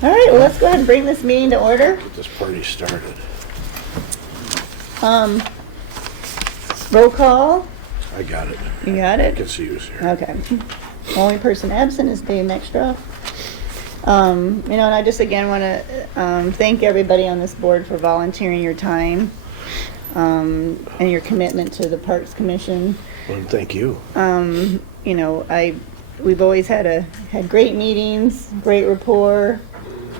All right, well, let's go ahead and bring this meeting to order. Get this party started. Roll call. I got it. You got I it? can see who's here. Okay. Only person absent is Dave Nextra. And I just again want to thank everybody on this board for volunteering your time and your commitment to the Parks Commission. Well, thank you. We've always had great meetings, great rapport.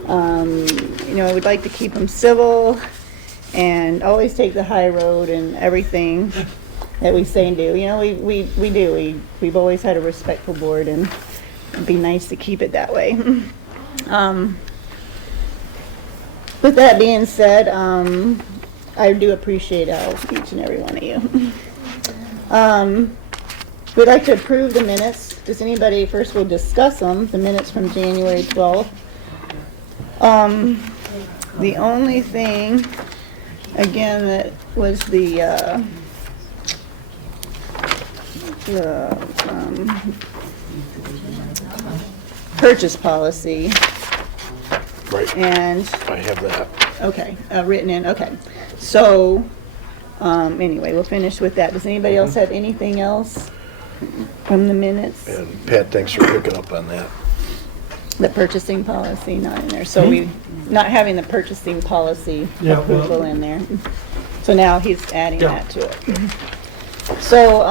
I would like to keep them civil and always take the high road in everything that we say and do. We do. We've always had a respectful board, and it'd be nice to keep it that way. With that being said, I do appreciate each and every one of you. We'd like to approve the minutes. Does anybody, first we'll discuss them, the minutes from January 12th. The only thing, again, that was the purchase policy. Right. And I have that. okay, written in, okay. So, anyway, we'll finish with that. Does anybody else have anything else from the minutes? And Pat, thanks for picking up on that. The purchasing policy not in there. So we, not having the purchasing policy approval in there. So now he's adding that to it. So,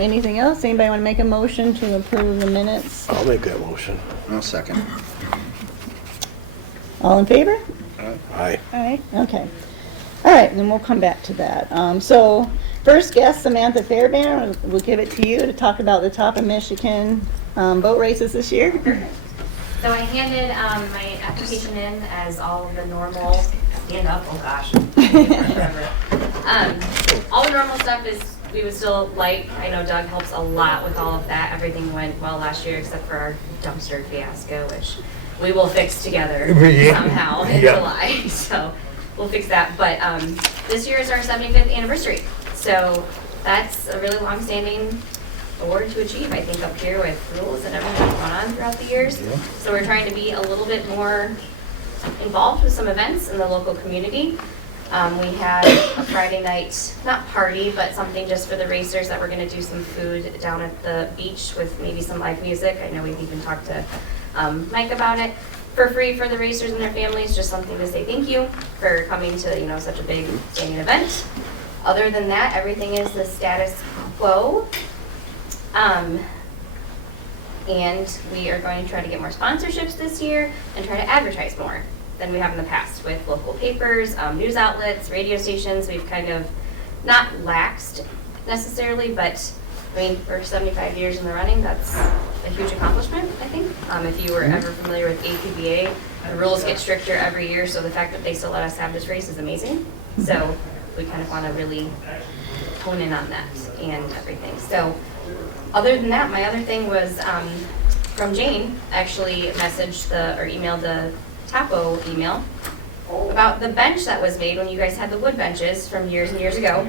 anything else? Anybody want to make a motion to approve the minutes? I'll make that motion. I'll second. All in favor? Aye. All right, okay. All right, then we'll come back to that. So, first guest, Samantha Fairbairn, we'll give it to you to talk about the Top of Michigan boat races this year. So I handed my application in as all of the normal, stand up, oh gosh. All the normal stuff is, we would still like, I know Doug helps a lot with all of that. Everything went well last year except for our dumpster fiasco, which we will fix together somehow in July. So we'll fix that. But this year is our 75th anniversary. So that's a really long-standing award to achieve, I think, up here with rules and everything that's gone on throughout the years. Yeah. So we're trying to be a little bit more involved with some events in the local community. We had a Friday night, not party, but something just for the racers that we're going to do some food down at the beach with maybe some live music. I know we've even talked to Mike about it. For free for the racers and their families, just something to say thank you for coming to, such a big standing event. Other than that, everything is the status quo. And we are going to try to get more sponsorships this year and try to advertise more than we have in the past with local papers, news outlets, radio stations. We've kind of not laxed necessarily, but I mean, for 75 years in the running, that's a huge accomplishment, I think. If you were ever familiar with APBA, the rules get stricter every year, so the fact that they still let us have this race is amazing. So we kind of want to really hone in on that and everything. So other than that, my other thing was from Jane, actually emailed the Tapo email about the bench that was made when you guys had the wood benches from years and years ago.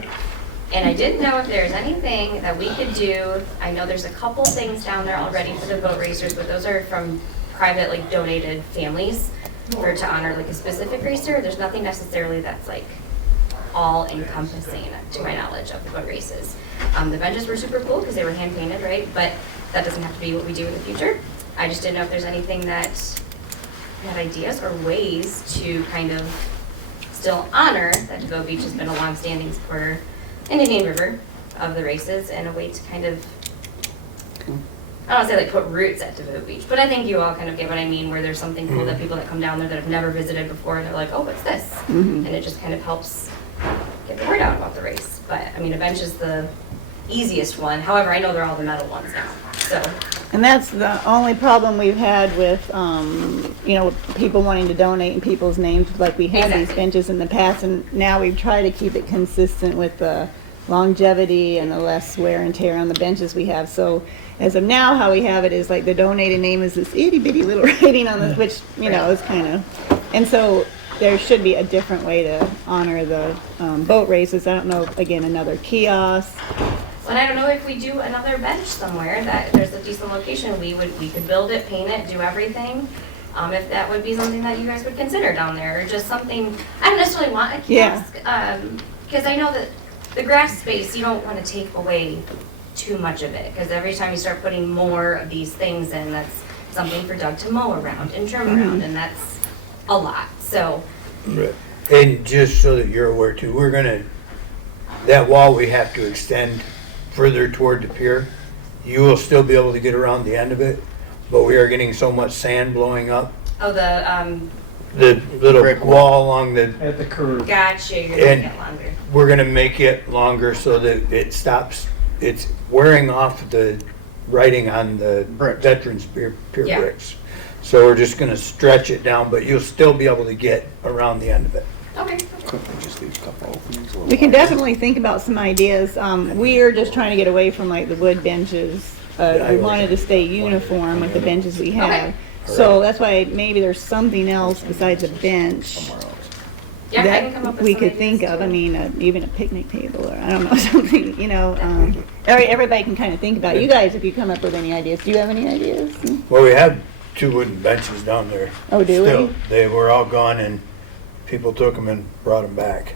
And I didn't know if there's anything that we could do. I know there's a couple things down there already for the boat racers, but those are from private, donated families or to honor a specific racer. There's nothing necessarily that's all encompassing to my knowledge of the boat races. The benches were super cool because they were hand painted, right? But that doesn't have to be what we do in the future. I just didn't know if there's anything that had ideas or ways to kind of still honor that DeVoe Beach has been a long-standing supporter in the Indian River of the races, and a way to kind of, I don't want to say put roots at DeVoe Beach, but I think you all kind of get what I mean, where there's something cool that people that come down there that have never visited before, and they're like, oh, what's this? Mm-hmm. And it just kind of helps get the word out about the race. But I mean, a bench is the easiest one. However, I know they're all the metal ones now. So. And that's the only problem we've had with, people wanting to donate in people's names. Like we had these benches in the past, and now we've tried to keep it consistent with the longevity and the less wear and tear on the benches we have. So as of now, how we have it is the donated name is this itty bitty little writing on this, which, is kind of, and so there should be a different way to honor the boat races. I don't know, again, another kiosk. And I don't know if we do another bench somewhere that there's a decent location, we could build it, paint it, do everything. if that would be something that you guys would consider down there, or just something, I don't necessarily want a Yeah. kiosk, because I know that the grass space, you don't want to take away too much of it, because every time you start putting more of these things in, that's something for Doug to mow around and trim around, and that's a lot, so. Right. And just so that you're aware too, we're gonna, that wall we have to extend further toward the pier. You will still be able to get around the end of it, but we are getting so much sand blowing up. Oh, The little Brick wall along the, At the curve. gotcha, you're gonna And- get longer. we're gonna make it longer so that it stops, it's wearing off the writing on the Bricks. Veterans Pier Yeah. bricks. So we're just gonna stretch it down, but you'll still be able to get around the end of it. Okay. Couldn't we just leave a couple openings? a little We can wider? definitely think about some ideas. We are just trying to get away from like the wood benches. We wanted to stay uniform with the benches we have. Okay. So that's why maybe there's something else besides a bench Somewhere else. Yeah, I can come up that with we some could ideas, think of. too. I mean, even a picnic table or I don't know, something, you know. Everybody can kind of think about it. You guys, if you come up with any ideas, do you have any ideas? Well, we have 2 wooden benches down there. Oh, do Still, we? they were all gone and people took them and brought them back.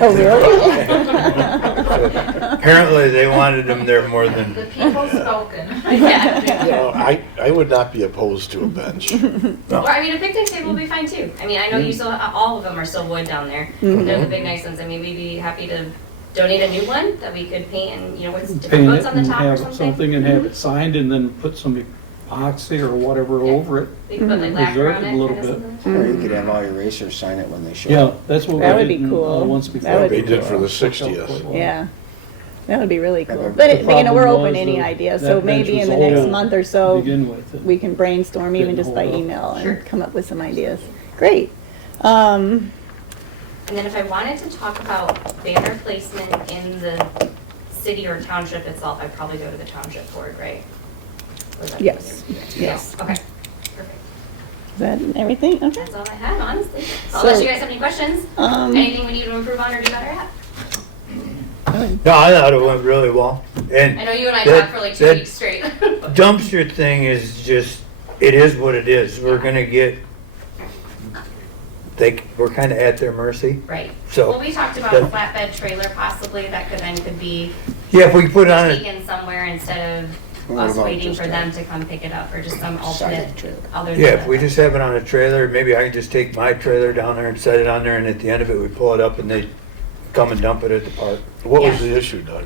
Oh, really? Apparently, they wanted them there more The than, people spoken. Yeah. You know, I would not be opposed to a bench. Or, I mean, a picnic table would be fine too. I mean, I know you still, all of them are still wood down there. They're the big nice ones. I mean, we'd be happy to donate a new one that we could paint and, you know, with different Paint boats it on the and top or have something. something and have it signed and then put some epoxy or whatever over it. We could put like lacquer Preserve on it it, a little kind of bit. something. Or you could have all your racers sign it when they show Yeah, up. that's what we That would did be cool. once That before. would They be did for the Worked out 60th. quite well. Yeah. That would be really cool. The But, you know, we're problem open was to any the- ideas, that so bench maybe in was the next old month or to so, begin with. we can brainstorm even Didn't just by hold up. email Sure. and come up with some ideas. Great. And then if I wanted to talk about banner placement in the city or township itself, I'd probably go to the township board, right? Was that- Yes. Yes. Okay, perfect. Is that everything? Okay. That's all I had, honestly. So- Unless you guys have any questions, Um, anything we need to improve on or do better at. no, I thought it went really well. I And know you and I That- talked for like 2 that- weeks straight. dumpster thing is just, it is what it is. We're gonna get, we're kinda at their mercy. Right. So, Well, we talked about a that- flatbed trailer possibly that could be yeah, if we put it on it, taken somewhere instead of What us about waiting just for a them to come pick it up or just some side alternate of the trailer? other than yeah, if we that. just have it on a trailer, maybe I can just take my trailer down there and set it on there, and at the end of it, we pull it up and they come and dump it at the park. What was Yeah. the issue, Doug?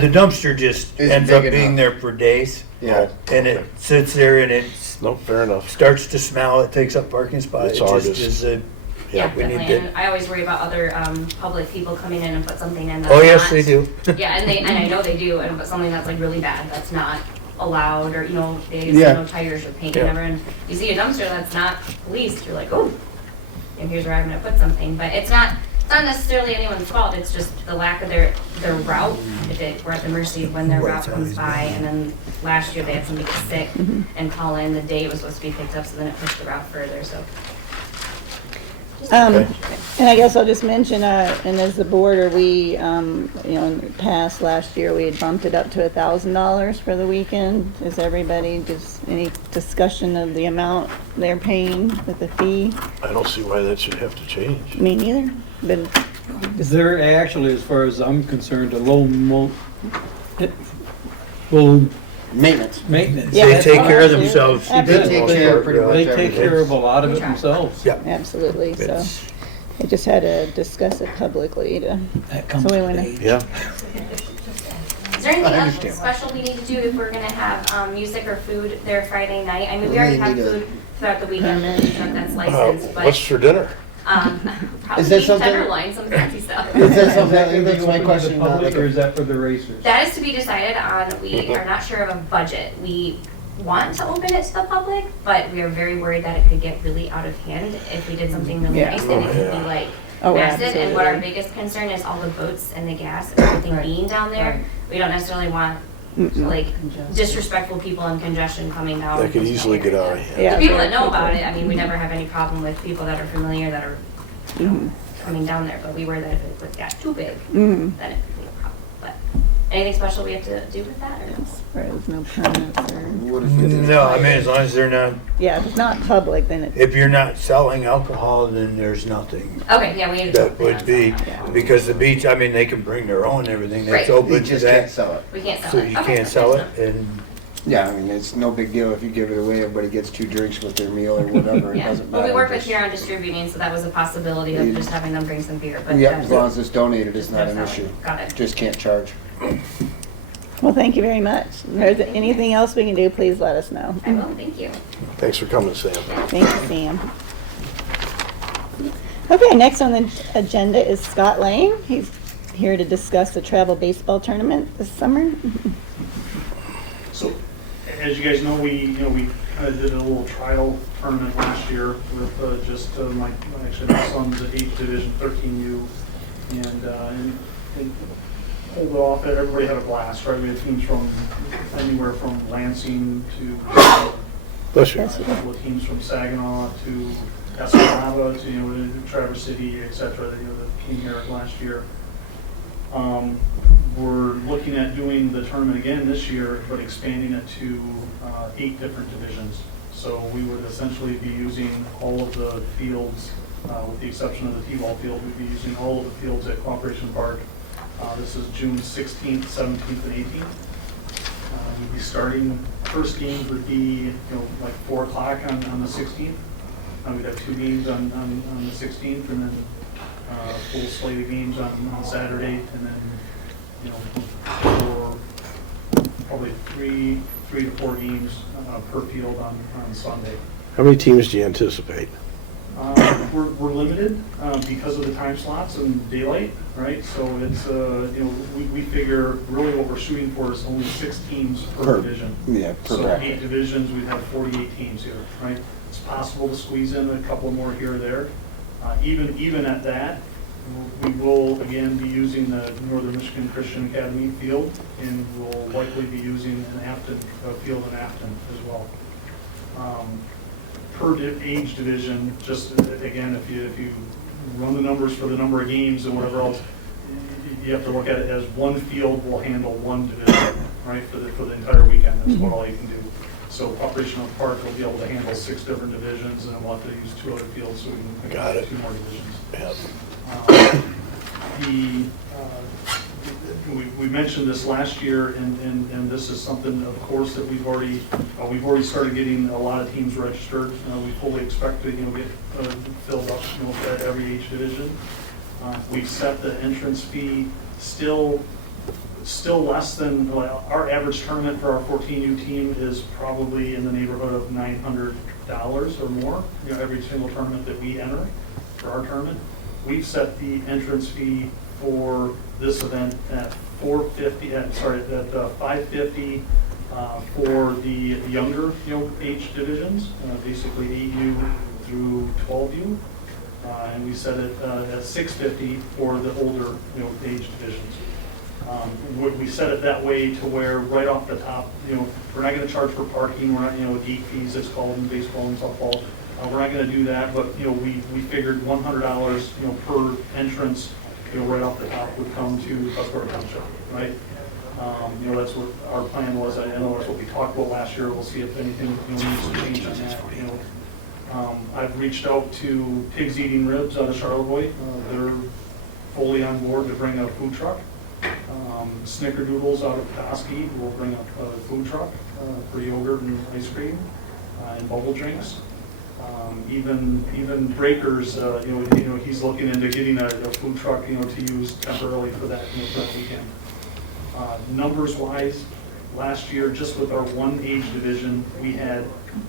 The dumpster just Isn't ends up big being enough. there for days, Yeah. and it sits there and it Nope, fair enough. starts to smell, it takes up parking spot. It's It just August. is a, Yeah, we need definitely. to. And I always worry about other public people coming in and put something in that's Oh, yes, not- they do. Yeah, and I know they do, and but something that's like really bad, that's not allowed, or, you know, they say Yeah. no tires or paint, Yeah. whatever, and you see a dumpster that's not policed, you're like, oh, and here's where I'm gonna put something, but it's not necessarily anyone's fault, it's just the lack of their route, we're at the mercy of when their route comes by, and then last year they had somebody get sick and call in the day it was supposed to be picked up, so then it pushed the route further, so. And I guess I'll just mention, and as the board, are we, you know, in the past, last year, we had bumped it up to $1,000 for the weekend. Is everybody, just any discussion of the amount they're paying with the fee? I don't see why that should have to change. Me neither, but They're actually, as far as I'm concerned, a low Maintenance. maintenance. Yeah, They that's take all care of I do. themselves. They Absolutely. take care of pretty much They take everything. care of a lot of it We try. themselves. Yeah. Absolutely, so It's- I just had to discuss it publicly to, That comes So we with wanna- age. Yeah. Is there anything I else understand. special we need to do if we're gonna have music or food there Friday night? I mean, we We already need have to- food throughout the weekend, the food truck that's licensed, What's but for dinner? probably Is that beef something- tenderloin, some fancy stuff. Is that Is that something, gonna be that's my open to the question. public, or is that for the racers? That is to be decided on. We are not sure of a budget. We want to open it to the public, but we are very worried that it could get really out of hand if we did something really Yeah. nice and it could be like Oh, massive. And what our absolutely. biggest concern is all the boats and the gas and everything being down there. We don't necessarily want like disrespectful people and congestion coming down. That could easily get out of hand. yeah. The people that very know about quickly. it, I mean, we never have any problem with people that are familiar that are, you know, coming down there, but we worry that if it got too big, Mhm. then it could be a problem. But anything special we have to do with that, or? Or there's no permits or, What if it is? No, I mean, as long as they're not, yeah, if it's not public, then it's, if you're not selling alcohol, then there's nothing. Okay, yeah, we need to. That would be, Yeah. because the beach, I mean, they can bring their own and everything, that's Right. You open to just can't that. sell it. We can't sell So it. you Okay, can't sell it, that's and Yeah, I mean, it's no big deal if you give it away, everybody gets 2 drinks with their meal or whatever, it Yeah, doesn't well, matter. we work with just- here on distributing, so that was a possibility of just having them bring some beer, but. Yeah, as long as it's donated, it's just not no an selling. issue. Got it. Just can't charge. well, thank you very much. If there's anything else we can do, please let us know. I will, thank you. Thanks for coming, Sam. Thank you, Sam. Okay, next on the agenda is Scott Lane. He's here to discuss the travel baseball tournament this summer. So, as you guys know, we kind of did a little trial tournament last year with just my son's age division 13U, and pulled it off. Everybody had a blast, right? We had teams from anywhere from Lansing to Bless you. Yes. a couple of teams from Saginaw to Escanaba to Traverse City, etc. That came here last year. We're looking at doing the tournament again this year, but expanding it to 8 different divisions. So we would essentially be using all of the fields, with the exception of the T-ball field. We'd be using all of the fields at Cooperation Park. This is June 16th, 17th, and 18th. We'd be starting, first games would be like 4 o'clock on the 16th. We'd have 2 games on the 16th, and then a full slate of games on Saturday, and then for probably 3 to 4 games per field on Sunday. How many teams do you anticipate? We're limited because of the time slots and daylight, right? So it's we figure really what we're shooting for is only 6 teams per division. Yeah, per So bracket. 8 divisions, we'd have 48 teams here, right? It's possible to squeeze in a couple more here or there. Even at that, we will again be using the Northern Michigan Christian Academy field, and we'll likely be using an Afton field in Afton as well. Per age division, just again, if you run the numbers for the number of games and whatever else, you have to look at it as one field will handle 1 division, right, for the entire weekend. That's what all you can do. So Operational Park will be able to handle 6 different divisions, and we'll have to use 2 other fields so we can Got it. 2 more divisions. Yeah. We mentioned this last year, and this is something, of course, that we've already started getting a lot of teams registered. We fully expect to get filled up at every age division. We've set the entrance fee still less than, our average tournament for our 14U team is probably in the neighborhood of $900 or more, every single tournament that we enter for our tournament. We've set the entrance fee for this event at $550 for the younger age divisions, basically 8U through 12U, and we set it at $650 for the older age divisions. We set it that way to where right off the top, we're not going to charge for parking. We're not, gate fees, it's called in baseball and softball. We're not going to do that, but we figured $100 per entrance, right off the top would come to Tuscarora Township, right? That's what our plan was. I know that's what we talked about last year. We'll see if anything needs to change on that. I've reached out to Pigs Eating Ribs out of Charlevoix. They're fully on board to bring a food truck. Snickerdoodles out of Petoskey will bring up a food truck for yogurt and ice cream and bubble drinks. Even Breakers, he's looking into getting a food truck, to use temporarily for that, for that weekend. Numbers wise, last year, just with our 1 age division, we had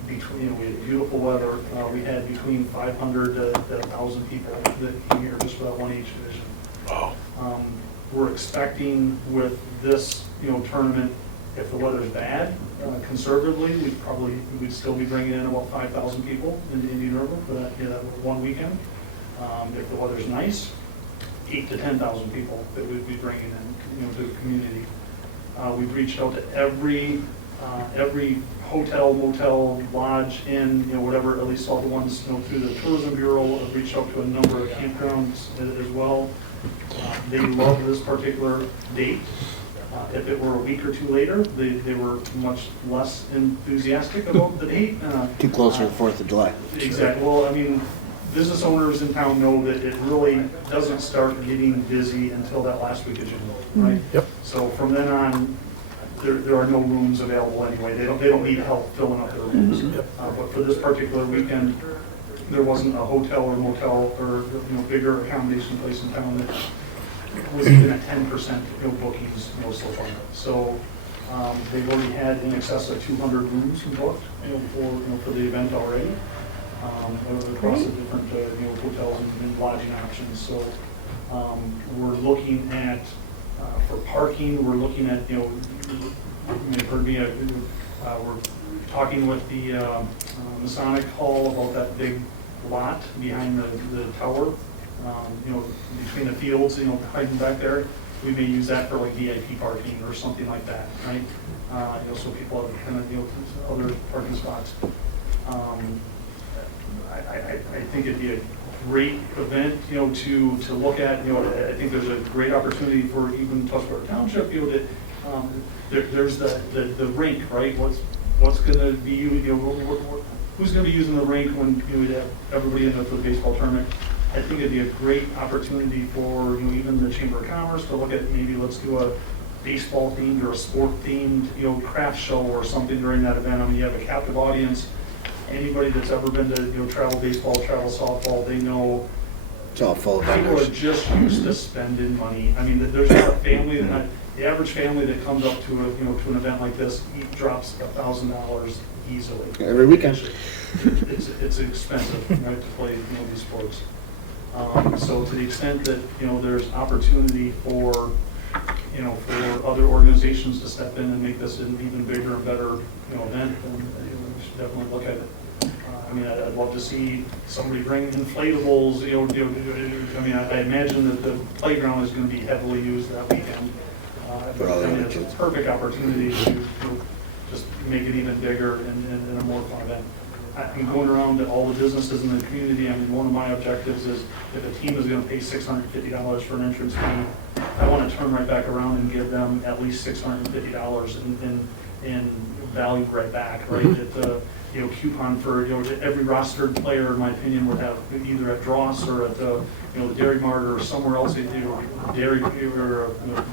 between, we had beautiful weather. We had between 500 to 1,000 people that came here just for that 1 age division. Wow. We're expecting with this, tournament, if the weather's bad, conservatively, we'd still be bringing in about 5,000 people into Indian River for that, that 1 weekend. If the weather's nice, 8,000 to 10,000 people that we'd be bringing in, to the community. We've reached out to every hotel, motel, lodge, inn, whatever, at least all the ones, through the Tourism Bureau. I've reached out to a number of campgrounds as well. They love this particular date. If it were a week or two later, they were much less enthusiastic about the date. Too close for the 4th of July. Exactly. Well, I mean, business owners in town know that it really doesn't start getting busy until that last week of June, right? Yep. So from then on, there are no rooms available anyway. They don't need help filling up their rooms. But for this particular weekend, there wasn't a hotel or motel or bigger accommodation place in town that was even at 10% bookings so far. So they've already had in excess of 200 rooms booked for the event already. Across the different hotels and lodging options. So we're looking at for parking. We're looking at you may have heard me. We're talking with the Masonic Hall about that big lot behind the tower. Between the fields, hiding back there. We may use that for like VIP parking or something like that, right? So people have kind of other parking spots. I think it'd be a great event, to look at. I think there's a great opportunity for even Tuscarora Township, there's the rink, right? What's going to be who's going to be using the rink when we have everybody in there for the baseball tournament? I think it'd be a great opportunity for even the Chamber of Commerce to look at maybe let's do a baseball themed or a sport themed craft show or something during that event. I mean, you have a captive audience. Anybody that's ever been to travel baseball, travel softball, they know It's all full of people are vendors. just used to spending money. I mean, there's not a family the average family that comes up to to an event like this drops $1,000 easily Every weekend. It's expensive, right, to play these sports. So to the extent that there's opportunity for for other organizations to step in and make this an even bigger and better event, then we should definitely look at it. I mean, I'd love to see somebody bring inflatables. I mean, I imagine that the playground is going to be heavily used that weekend. For all the other It's a kids. perfect opportunity to just make it even bigger and a more fun event. I'm going around to all the businesses in the community. I mean, one of my objectives is if a team is going to pay $650 for an entrance fee, I want to turn right back around and give them at least $650 in value right back, right? That coupon for every rostered player, in my opinion, would have either at Dross or at the Dairy Mart or somewhere else, Dairy or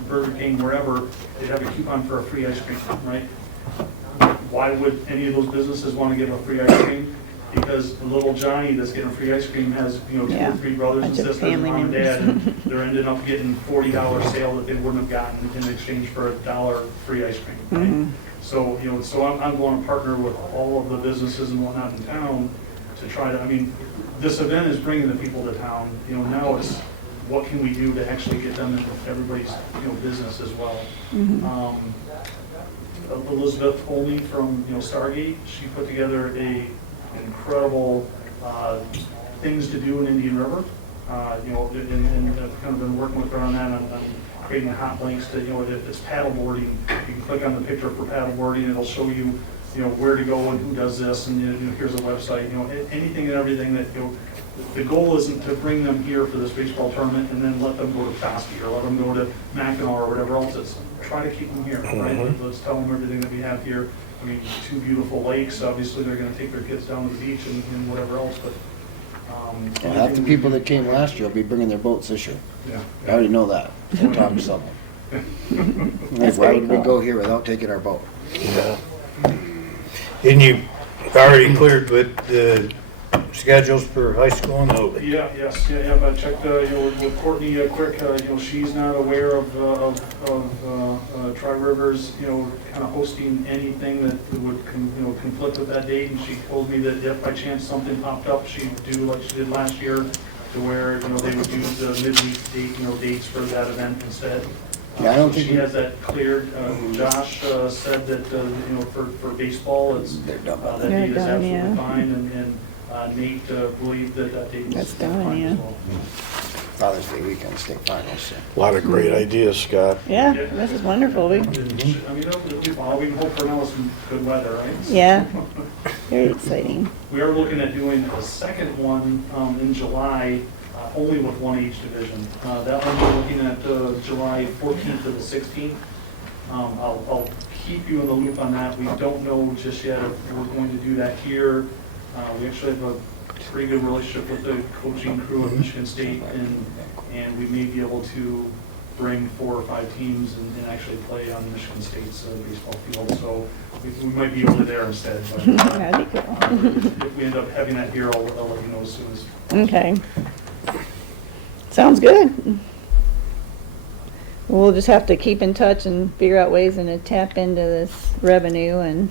Burger King, wherever, they'd have a coupon for a free ice cream, right? Why would any of those businesses want to give a free ice cream? Because little Johnny that's getting free ice cream has, 2 or 3 brothers and Bunch of sisters and family mom and dad, members. and they're ending up getting $40 sale that they wouldn't have gotten in exchange for $1 free ice cream, right? So, so I'm going to partner with all of the businesses and whatnot in town to try to, I mean, this event is bringing the people to town. Now it's what can we do to actually get them into everybody's, business as well. Elizabeth Foley from Stargate, she put together a incredible things to do in Indian River. And I've kind of been working with her on that, on creating hot links to if it's paddleboarding, you can click on the picture for paddleboarding, it'll show you where to go and who does this, and here's a website. Anything and everything that the goal isn't to bring them here for this baseball tournament and then let them go to Foskey or let them go to Mackinac or whatever else. It's try to keep them here, right? Let's tell them everything that we have here. I mean, 2 beautiful lakes. Obviously, they're going to take their kids down to the beach and whatever else. But Well, half the people that came last year will be bringing their boats this year. yeah, I already know that. I talked to someone. Like, why would we go here without taking our boat? Yeah. And you already cleared with the schedules for high school and Little League? Yes. I checked with Courtney quick. She's not aware of Tri-Rivers kind of hosting anything that would conflict with that date. And she told me that if by chance something popped up, she'd do like she did last year, to where they would use the midweek date dates for that event instead. Yeah, I don't So think she we- has that cleared. Josh said that for baseball, it's They're done by that then. They're date is done, absolutely yeah. fine, and Nate believed that date was That's done, fine as yeah. well. Father's Day weekend, state finals, so. A lot of great ideas, Scott. Yeah, this is wonderful. I mean, it'll be fine. We can hope for now some good weather, right? Yeah, very exciting. We are looking at doing a second one in July, only with one age division. That one we're looking at July 14th to the 16th. I'll keep you in the loop on that. We don't know just yet if we're going to do that here. We actually have a pretty good relationship with the coaching crew at Michigan State, and we may be able to bring 4 or 5 teams and actually play on Michigan State's baseball field. So we might be able to there instead. But, That'd be cool. if we end up having that here, I'll let you know as soon as. Okay. Sounds good. We'll just have to keep in touch and figure out ways to tap into this revenue, and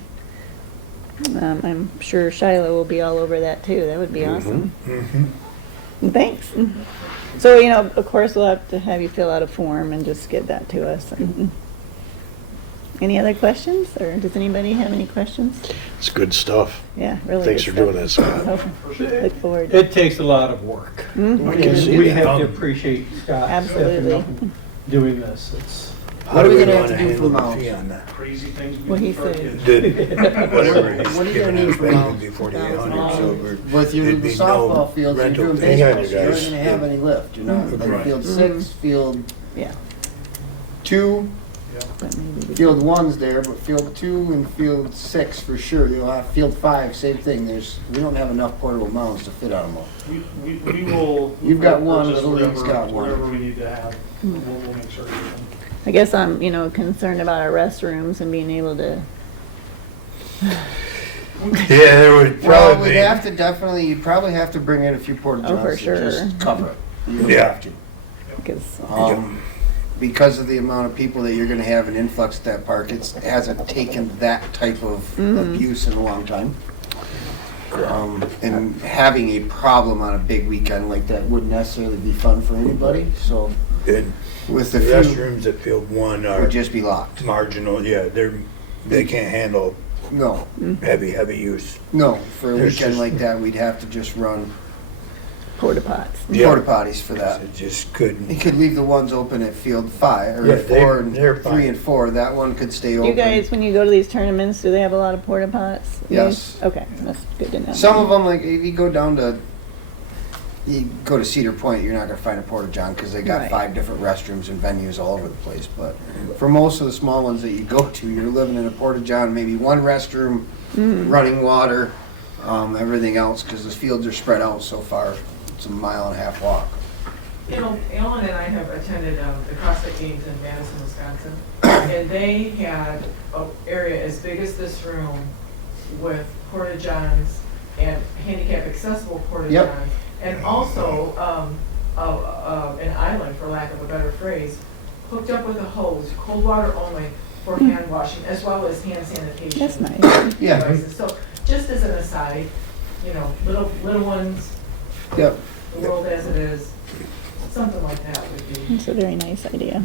I'm sure Shiloh will be all over that too. That would be awesome. Thanks. So, of course, we'll have to have you fill out a form and just get that to us. Any other questions, or does anybody have any questions? It's good stuff. Yeah, really. Thanks good for doing stuff. this, Scott. Look forward to it. It takes a lot of work. I can And see we that. have to appreciate Scott Absolutely. stepping up and doing this. It's, How do we gonna have want to to do handle for the miles? fee on that? Crazy things we What do he for our said. kids. Whatever he's What are you given gonna us, need for it now? would be 4,800, so we're. With your it'd the be softball no fields, you're rental doing fee. Hang on, baseball, you so you're not guys. gonna have any lift, you're not, like Right. field 6, field Yeah. 2, But maybe we- field 1's there, but field 2 and field 6 for sure, you'll have field 5, same thing, we don't have enough portable mounds to fit on them all. We will. You've got one, purchase Little League's whatever- got one. Whatever we need to have, we'll make sure we can. I guess I'm, concerned about our restrooms and being able to, Yeah, there would Well, probably we'd be. have to definitely, you'd probably have to bring in a few porta Oh, for johns to sure. just cover it. You would Yeah. have to. because, Because of the amount of people that you're gonna have an influx at that park, it hasn't taken that type of abuse in a long time. And having a problem on a big weekend like that wouldn't necessarily be fun for anybody, so And with the the few, restrooms at field 1 are would just be locked. marginal, yeah, they can't handle No, heavy use. no, for a There's weekend just- like that, we'd have to just run porta pots. Yeah. porta potties for that. It just couldn't. You could leave the ones open at field 5, Yeah, or 4 and they're fine. 3 and 4, that one could stay open. You guys, when you go to these tournaments, do they have a lot of porta pots? Yes. Okay, that's good to know. Some of them, like, if you go to Cedar Point, you're not gonna find a porta john, because they got Right. 5 different restrooms and venues all over the place, but for most of the small ones that you go to, you're living in a porta john, maybe one restroom, running water, everything else, because the fields are spread out so far, it's a 1.5 mile walk. Alan and I have attended the CrossFit Games in Madison, Wisconsin, and they had an area as big as this room with porta johns and handicap accessible porta Yep. johns, and also an island, for lack of a better phrase, hooked up with a hose, cold water only, for hand washing as well as hand sanitation. That's nice. Yeah, devices. So just as an aside, little ones, yep. the world as it is, something like that would be. It's a very nice idea.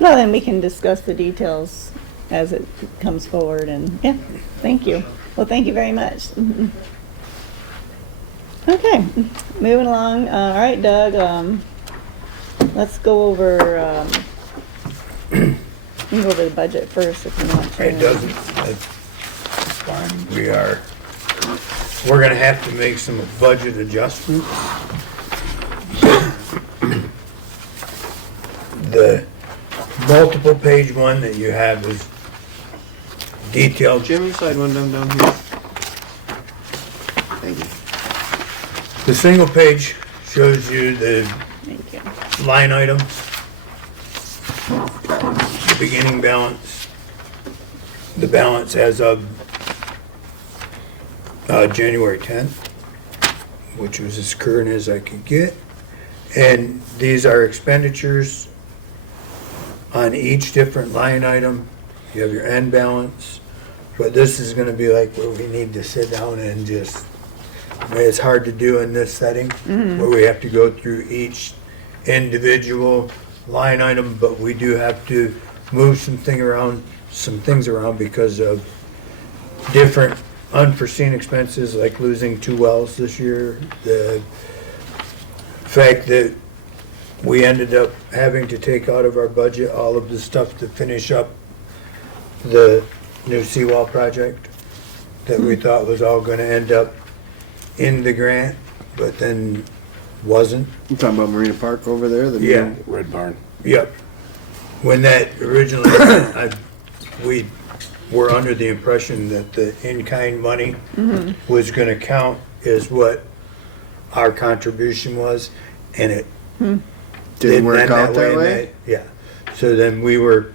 Well, then we can discuss the details as it comes forward, and, yeah, thank you. Well, thank you very much. Okay, moving along. All right, Doug, let's go over, we can go over the budget first if you want to. It doesn't, that's fine, we're gonna have to make some budget adjustments. The multiple page one that you have is detailed. Jimmy, slide one down here. Thank you. The single page shows you the Thank you. line items, the beginning balance, the balance as of January 10th, which was as current as I could get. And these are expenditures on each different line item. You have your end balance, but this is gonna be like where we need to sit down and just, I mean, it's hard to do in this setting, where we have to go through each individual line item, but we do have to move some things around because of different unforeseen expenses, like losing 2 wells this year. The fact that we ended up having to take out of our budget all of the stuff to finish up the new seawall project that we thought was all gonna end up in the grant, but then wasn't. You talking about Marina Park over there? Yeah. Red Barn. Yep. When that originally, we were under the impression that the in-kind money was gonna count as what our contribution was, and it Didn't work end out that and way? Yeah, so then we were,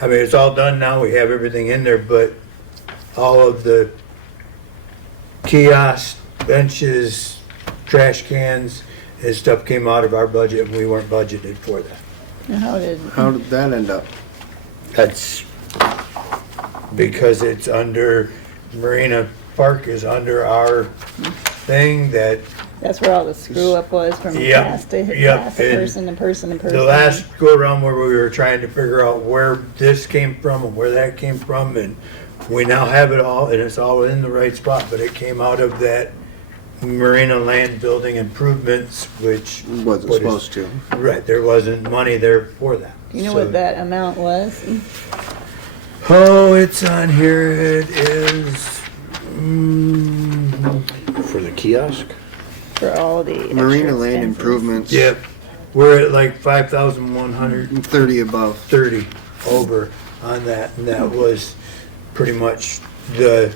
I mean, it's all done now, we have everything in there, but all of the kiosks, benches, trash cans, and stuff came out of our budget, and we weren't budgeted for that. And how did, How did that end up? That's because it's under, Marina Park is under our thing that that's where all the screw up was from Yep, past to yep, past to and person to person to person. the last go around where we were trying to figure out where this came from and where that came from, and we now have it all, and it's all in the right spot, but it came out of that Marina Land Building Improvements, which. Wasn't what is- supposed to. Right, there wasn't money there for that. Do you know So- what that amount was? Oh, it's on here, it is, For the kiosk? For all the extra Marina land expenses? improvements. yep, we're at like 5,130 30 above. over on that, and that was pretty much the,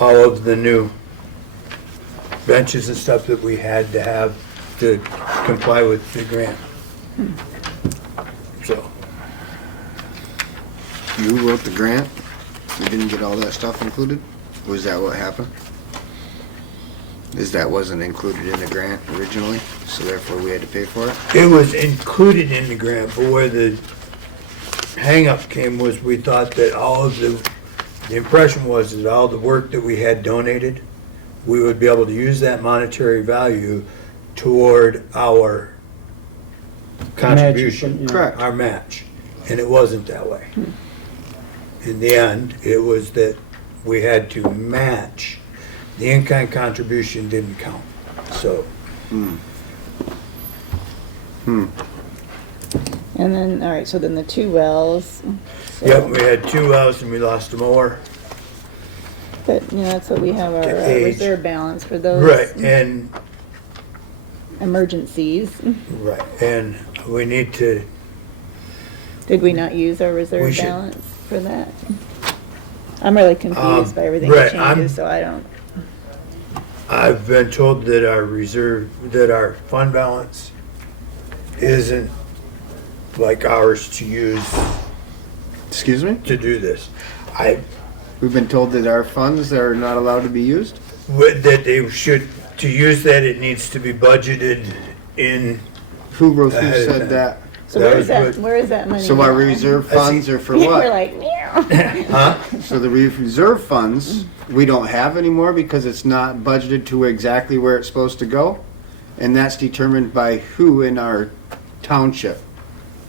all of the new benches and stuff that we had to have to comply with the grant. So, You wrote the grant? You didn't get all that stuff included? Was that what happened? Is that wasn't included in the grant originally, so therefore we had to pay for it? it was included in the grant, but where the hang-up came was we thought that all of the impression was that all the work that we had donated, we would be able to use that monetary value toward our contribution. yeah. Correct. Our match, and it wasn't that way. In the end, it was that we had to match. The in-kind contribution didn't count, so. And then, all right, so then the two wells. So- Yep, we had 2 wells and we lost them more. But, you know, that's what we have our To age. reserve balance for those. Right, and, Emergencies. right, and we need to, Did we not use our We reserve should- balance for that? I'm really confused by everything that right, I'm- changes, so I don't, I've been told that our reserve, that our fund balance isn't like ours to use Excuse me? to do this. We've been told that our funds are not allowed to be used? That they should, to use that, it needs to be budgeted in, Who Ahead of said time. that? so That where was is that, what- where is that money? So our now? reserve funds are for We're what? like, meow. huh? So the reserve funds, we don't have anymore because it's not budgeted to exactly where it's supposed to go? And that's determined by who in our township?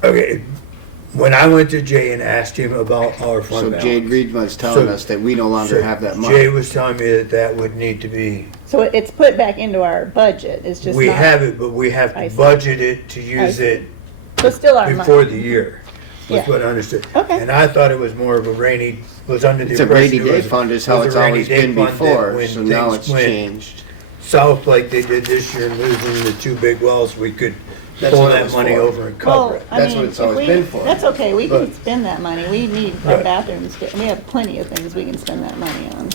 Okay, when I went to Jay and asked him about our fund So balance. Jade Reed was telling So- us that we no longer so have that Jay money. was telling me that that would need to be, So it's put back into our budget, it's just we not, have it, but we have I to see. budget it to use see. it so still our before money. the year. Was Yeah. what I understood. Okay. And I thought it was more of a rainy, was under the It's a impression rainy it day was- fund is how was a it's rainy always day been fund that before, when so now things it's went changed. south like they did this year, losing the 2 big wells, we could That's pull what it that was money for. over and cover Well, it. I That's mean, what it's if always we- been for. That's okay, we can But- spend that money, we need our Right. bathrooms, we have plenty of things we can spend that money on,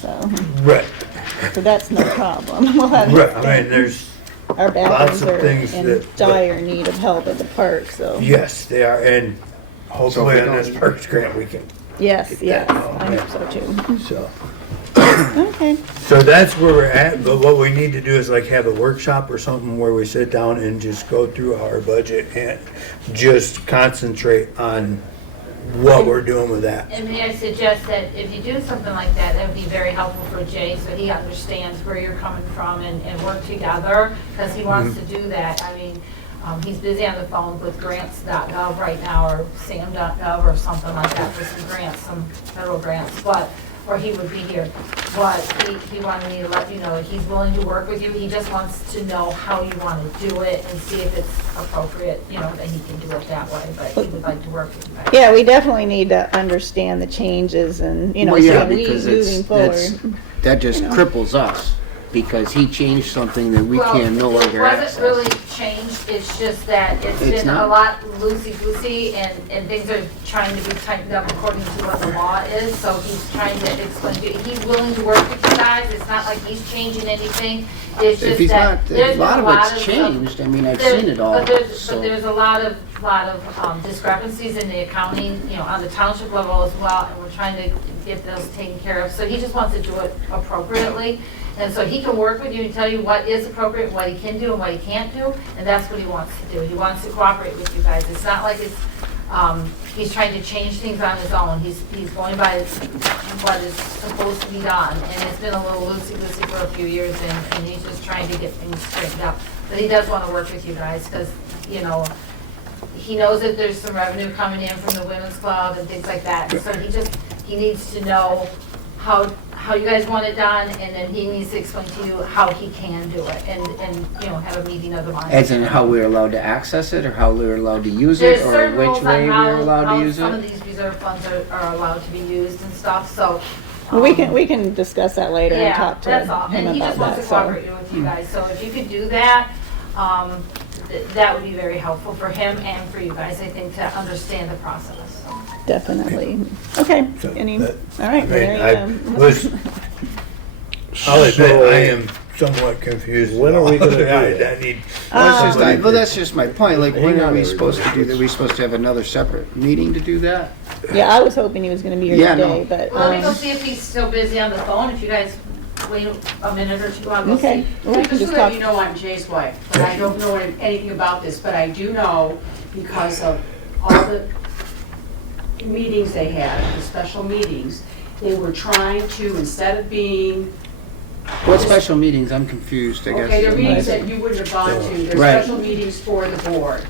Right, so that's no problem. We'll have it right, I spent. mean, there's, Our bathrooms of are things in that- dire need of help at the park, so. yes, they are, and hopefully we on this don't- Parks grant we can, Yes, Get yes, that going. I hope so too. so. Okay, So that's where we're at, but what we need to do is like have a workshop or something where we sit down and just go through our budget and just concentrate on what we're doing with that. And may I suggest that if you do something like that, that would be very helpful for Jay, so he understands where you're coming from and work together, because he wants to do that. I mean, he's busy on the phone with grants.gov right now, or sam.gov or something like that for some grants, some federal grants, but, or he would be here. But he wanted me to let you know, he's willing to work with you, he just wants to know how you want to do it and see if it's appropriate, you know, that he can do it that way, but he would like to work with you. yeah, we definitely need to understand the changes and, you know, Well, yeah, so we because moving that's- forward. that just you know. cripples us. because he changed something that we can no longer It wasn't access. really changed, it's just that it's It's been a not? lot loosey-goosey and things are trying to be tightened up according to what the law is, so he's trying to explain to you, he's willing to work with you guys, it's not like he's changing anything, it's If just he's that not, there's a lot been of it's changed, I mean, I've seen it all, But so. there's a lot of discrepancies in the accounting, you know, on the township level as well, and we're trying to get those taken care of. So he just wants to do it appropriately, and so he can work with you and tell you what is appropriate, what he can do and what he can't do, and that's what he wants to do. He wants to cooperate with you guys. It's not like it's, he's trying to change things on his own. He's going by what is supposed to be done, and it's been a little loosey-goosey for a few years, and he's just trying to get things straightened out. But he does want to work with you guys, because, you know, he knows that there's some revenue coming in from the women's club and things like that. So he needs to know how you guys want it done, and then he needs to explain to you how he can do it, and you know, have a meeting of the minds. As in how we're allowed to access it, or how we're allowed to use There's it, or certain which rules on way we're allowed how to use some of it? these reserve funds are allowed to be used and stuff, so. Well, we can discuss that later and Yeah, talk to that's all, him and he about just wants that, to so. cooperate with you guys, so if you could do that, that would be very helpful for him and for you guys, I think, to understand the process, so. Definitely. Okay, So any, that- all right. I Mary, mean, I was, I'll admit, I am somewhat confused. When are we gonna do I that? need Well, that's just my point, like, when Hang are on, we supposed to do everybody. that? We supposed to have another separate meeting to do that? Yeah, I was hoping he was gonna be here Yeah, today, no. but, Well, let me go see if he's still busy on the phone, if you guys wait a minute or two, I'll go okay. see. Well, we can Just just to let talk. you know, I'm Jay's wife, but I don't know anything about this, but I do know because of all the meetings they had, the special meetings, they were trying to, instead of being, What special meetings? I'm confused, I guess. okay, they're meetings that you wouldn't have gone to, they're Right. special meetings for the board.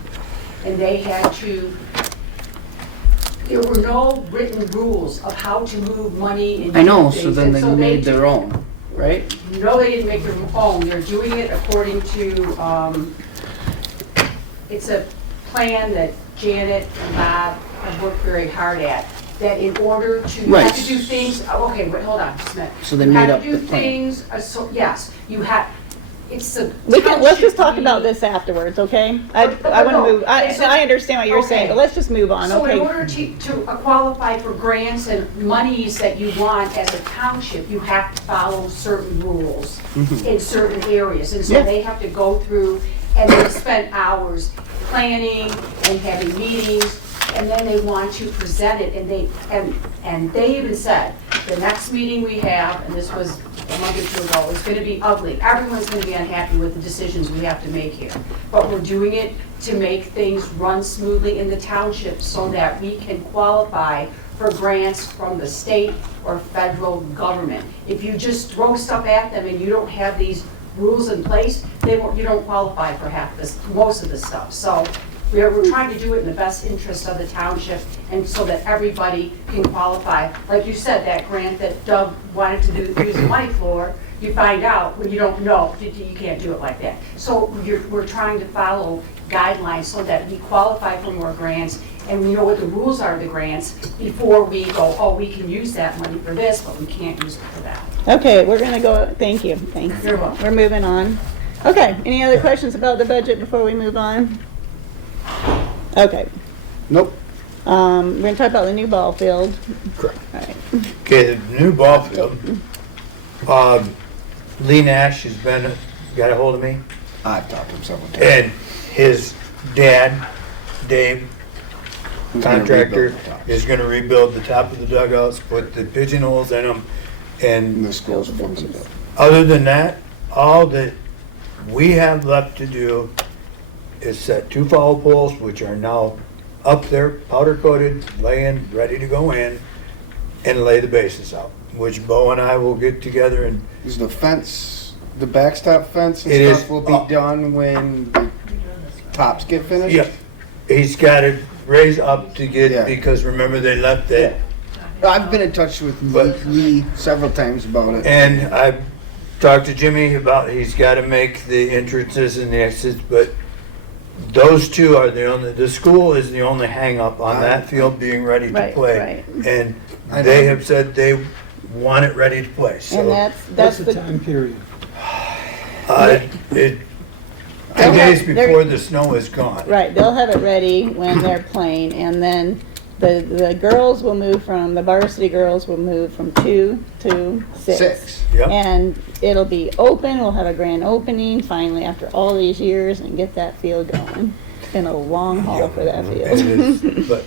And they had to, there were no written rules of how to move money and I know, do so things, then and they so made their own, right? No, they didn't make their own, they're doing it according to, it's a plan that Janet and Bob have worked very hard at, that in order to, you have Right. to do things, okay, wait, hold on just a minute. So they made up You the have to do plan. things, so, yes, you have, it's the. Let's just talk township about meeting. this afterwards, okay? I wanna No, move, I so- understand what you're saying, okay. but let's just move on, So in okay? order to qualify for grants and monies that you want as a township, you have to follow certain rules in certain areas. And so Yeah. they have to go through, and they spend hours planning and having meetings, and then they want to present it, and they even said, the next meeting we have, and this was a month or two ago, is gonna be ugly. Everyone's gonna be unhappy with the decisions we have to make here. But we're doing it to make things run smoothly in the township so that we can qualify for grants from the state or federal government. If you just throw stuff at them and you don't have these rules in place, you don't qualify for half this, most of the stuff. So we're trying to do it in the best interest of the township and so that everybody can qualify. Like you said, that grant that Doug wanted to use the money for, you find out when you don't know, you can't do it like that. So we're trying to follow guidelines so that we qualify for more grants and we know what the rules are of the grants before we go, oh, we can use that money for this, but we can't use it for that. Okay, we're gonna go, thank you, thanks. You're welcome. We're moving on. Okay, any other questions about the budget before we move on? Okay, Nope. we're gonna talk about the new ball field. Correct. All right. Okay, the new ball field. Lee Nash has got a hold of me, I've talked to him several times. and his dad, Dave, He's gonna contractor, rebuild the tops. is gonna rebuild the top of the dugouts, put the pigeonholes in them, And and the school's flipping it. other than that, all that we have left to do is set 2 foul poles, which are now up there, powder coated, laying, ready to go in, and lay the bases out, which Bo and I will get together and, Is the fence, the backstop fence It and is, stuff will be done when the tops get finished? yeah, he's got it raised up to Yeah. get, because remember they left that. I've been in touch with Lee several times about it. And I talked to Jimmy about, he's gotta make the entrances and the exits, but those two are the school is the only hang-up on that field being ready to Right, play. right. And I they know. have said they want it ready to play, And so. that's What's the, the time period? Two They'll days have- they're- before the snow is gone. Right, they'll have it ready when they're playing, and then the girls will move from, the varsity girls will move from 2 to 6. 6. Yep. And it'll be open, we'll have a grand opening finally after all these years and get that field going. It's been a long haul for that It field. is, but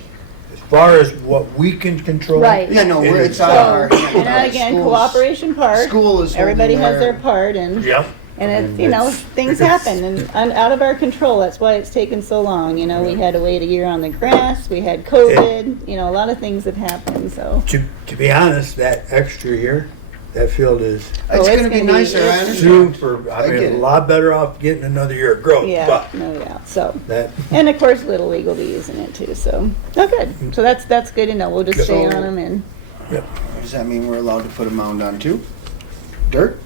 as far as what we can control. Right. Yeah, no, it we're, is- it's out of our So, hands. and again, Schools- Cooperation Park, School is everybody holding has their part, and Yep. it's, you know, things happen, and out of our control, that's why it's taken so long, you know, we had to wait a year on the grass, we had COVID, you know, a lot of things have happened, so. To be honest, that extra year, that field is It's it's gonna be gonna be- nicer, I understand. super, I I mean, get a it. lot better off getting another year of growth, Yeah, but no doubt, so, that, and of course, Little League will be using it too, so, oh, good, so that's good to know, we'll just stay So- on them, and, Does that mean we're allowed to put a mound on too? Dirt?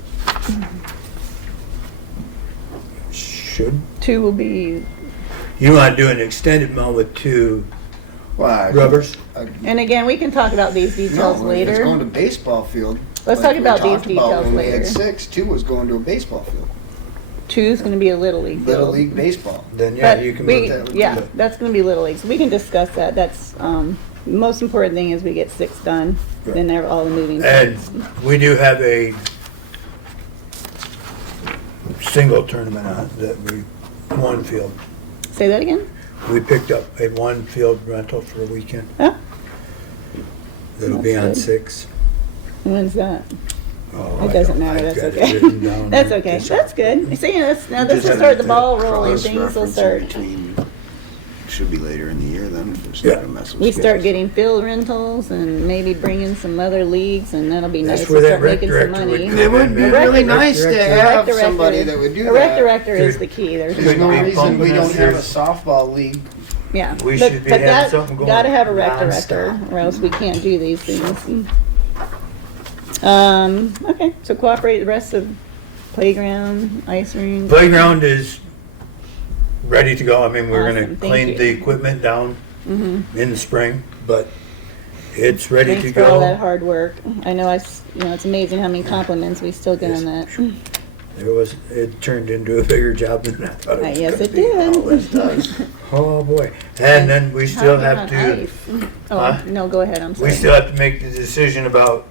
should, 2 will be, you wanna do an extended mow with 2 Why? rubbers? and again, we can talk about these details No, it's going later. to baseball field. Let's like talk we about these talked about details when we had later. 6, 2 was going to a baseball field. 2's gonna be a Little League Little field. League baseball. Then, yeah, But you can we, move that. yeah, that's gonna be Little League, so we can discuss that, that's, most important thing is we get 6 done, then there all the moving And parts. we do have a single tournament on that we, one field. Say that again? We picked up a one field rental for a weekend. Oh. That'll be on That's good. 6. When's that? Oh, It doesn't I matter, don't- that's I've got it okay. written down That's there. okay, It's- that's good. See, now this Just will start the have ball to rolling, things will cross-reference in start. between. Should be later in the year then, if it's Yeah. not a mess with We start schedules. getting field rentals and maybe bringing some other leagues, and that'll be nice That's to where that start rec making some director would money. come It would in, be man. really Rec nice to director. have Director- somebody that would do The rec that. director is Could- the key, there's There's no Could be reason we pumping don't us have a here. softball league. yeah. We But- should be but having that- something going Gotta have a rec nonstop. director, or else we can't do these things. Okay, so cooperate the rest of playground, ice rink. Playground is ready to go. I mean, we're gonna Awesome, thank clean you. the equipment down Mhm. in the spring, but it's ready to Thanks for all that go. hard work. I know it's amazing how many compliments we still get on that. It turned into a bigger job than I thought it was Yes, gonna it be. did. Always does. Oh, boy. And then we still How have about on to, ice? Oh, Huh? no, go ahead, I'm sorry. we still have to make the decision about